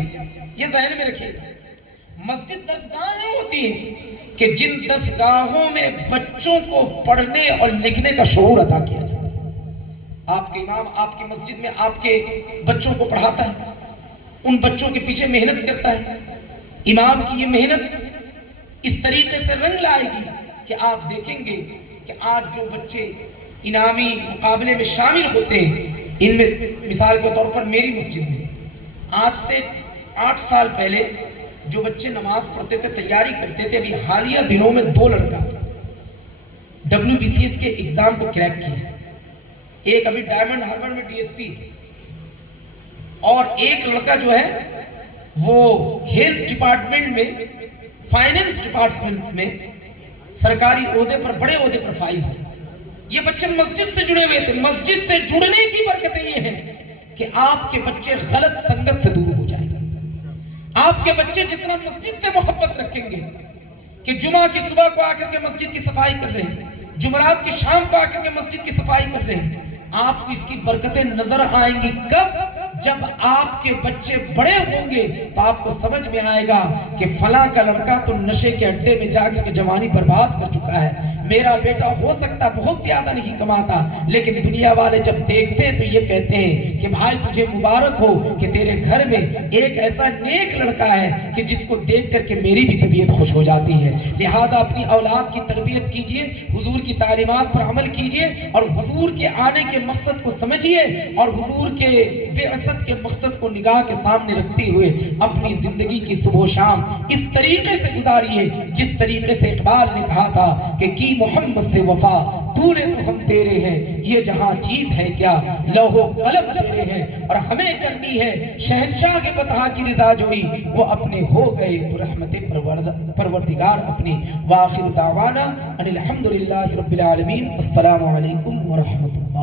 یہ ذہن میں رکھیے گا۔ مسجد درسگاہیں ہوتی ہیں کہ جن درسگاہوں میں بچوں کو پڑھنے اور لکھنے کا شعور عطا کیا جاتا ہے۔ آپ کے امام آپ کی مسجد میں آپ کے بچوں کو پڑھاتا ہے، ان بچوں کے پیچھے محنت کرتا ہے۔ امام کی یہ محنت اس طریقے سے رنگ لائے گی کہ آپ دیکھیں گے کہ آج جو بچے انعامی مقابلے میں شامل ہوتے ہیں، ان میں مثال کے طور پر میری مسجد میں آج سے 8 سال پہلے جو بچے نماز پڑھتے تھے، تیاری کرتے تھے، ابھی حالیہ دنوں میں 2 لڑکا WBCS کے ایگزام کو کریک کیا ہے۔ ایک ابھی ڈائمنڈ ہاربر میں DSP اور ایک لڑکا جو ہے وہ ہیلتھ ڈپارٹمنٹ میں، فائننس ڈپارٹمنٹ میں سرکاری عہدے پر، بڑے عہدے پر فائز ہیں۔ یہ بچے مسجد سے جڑے ہوئے تھے۔ مسجد سے جڑنے کی برکتیں یہ ہیں کہ آپ کے بچے غلط سنگت سے دور ہو جائیں گے۔ آپ کے بچے جتنا مسجد سے محبت رکھیں گے کہ جمعہ کی صبح کو آ کر کے مسجد کی صفائی کر رہے ہیں، جمعرات کی شام کو آ کر کے مسجد کی صفائی کر رہے ہیں، آپ کو اس کی برکتیں نظر آئیں گی۔ کب؟ جب آپ کے بچے بڑے ہوں گے تو آپ کو سمجھ میں آئے گا کہ فلاں کا لڑکا تو نشے کے اڈے میں جا کر کے جوانی برباد کر چکا ہے، میرا بیٹا ہو سکتا بہت زیادہ نہیں کماتا لیکن دنیا والے جب دیکھتے ہیں تو یہ کہتے ہیں کہ بھائی تجھے مبارک ہو کہ تیرے گھر میں ایک ایسا نیک لڑکا ہے کہ جس کو دیکھ کر کے میری بھی طبیعت خوش ہو جاتی ہے۔ لہٰذا اپنی اولاد کی تربیت کیجئے، حضور کی تعلیمات پر عمل کیجئے اور حضور کے آنے کے مقصد کو سمجھیے اور حضور کے بعثت بعثت کے مقصد کو نگاہ کے سامنے رکھتے ہوئے اپنی زندگی کی صبح و شام اس طریقے سے گزاریے جس طریقے سے اقبال نے کہا تھا کہ کی محمد سے وفا تو نے تو ہم تیرے ہیں، یہ جہاں چیز ہے کیا لوح و قلم تیرے ہیں، اور ہمیں کرنی ہے شہنشاہ کے بطحا کی رضا جوئی، وہ اپنے ہو گئے تو رحمت پروردگار اپنی۔ وآخر دعوانا ان الحمدللہ رب العالمین۔ السلام علیکم ورحمۃ اللہ۔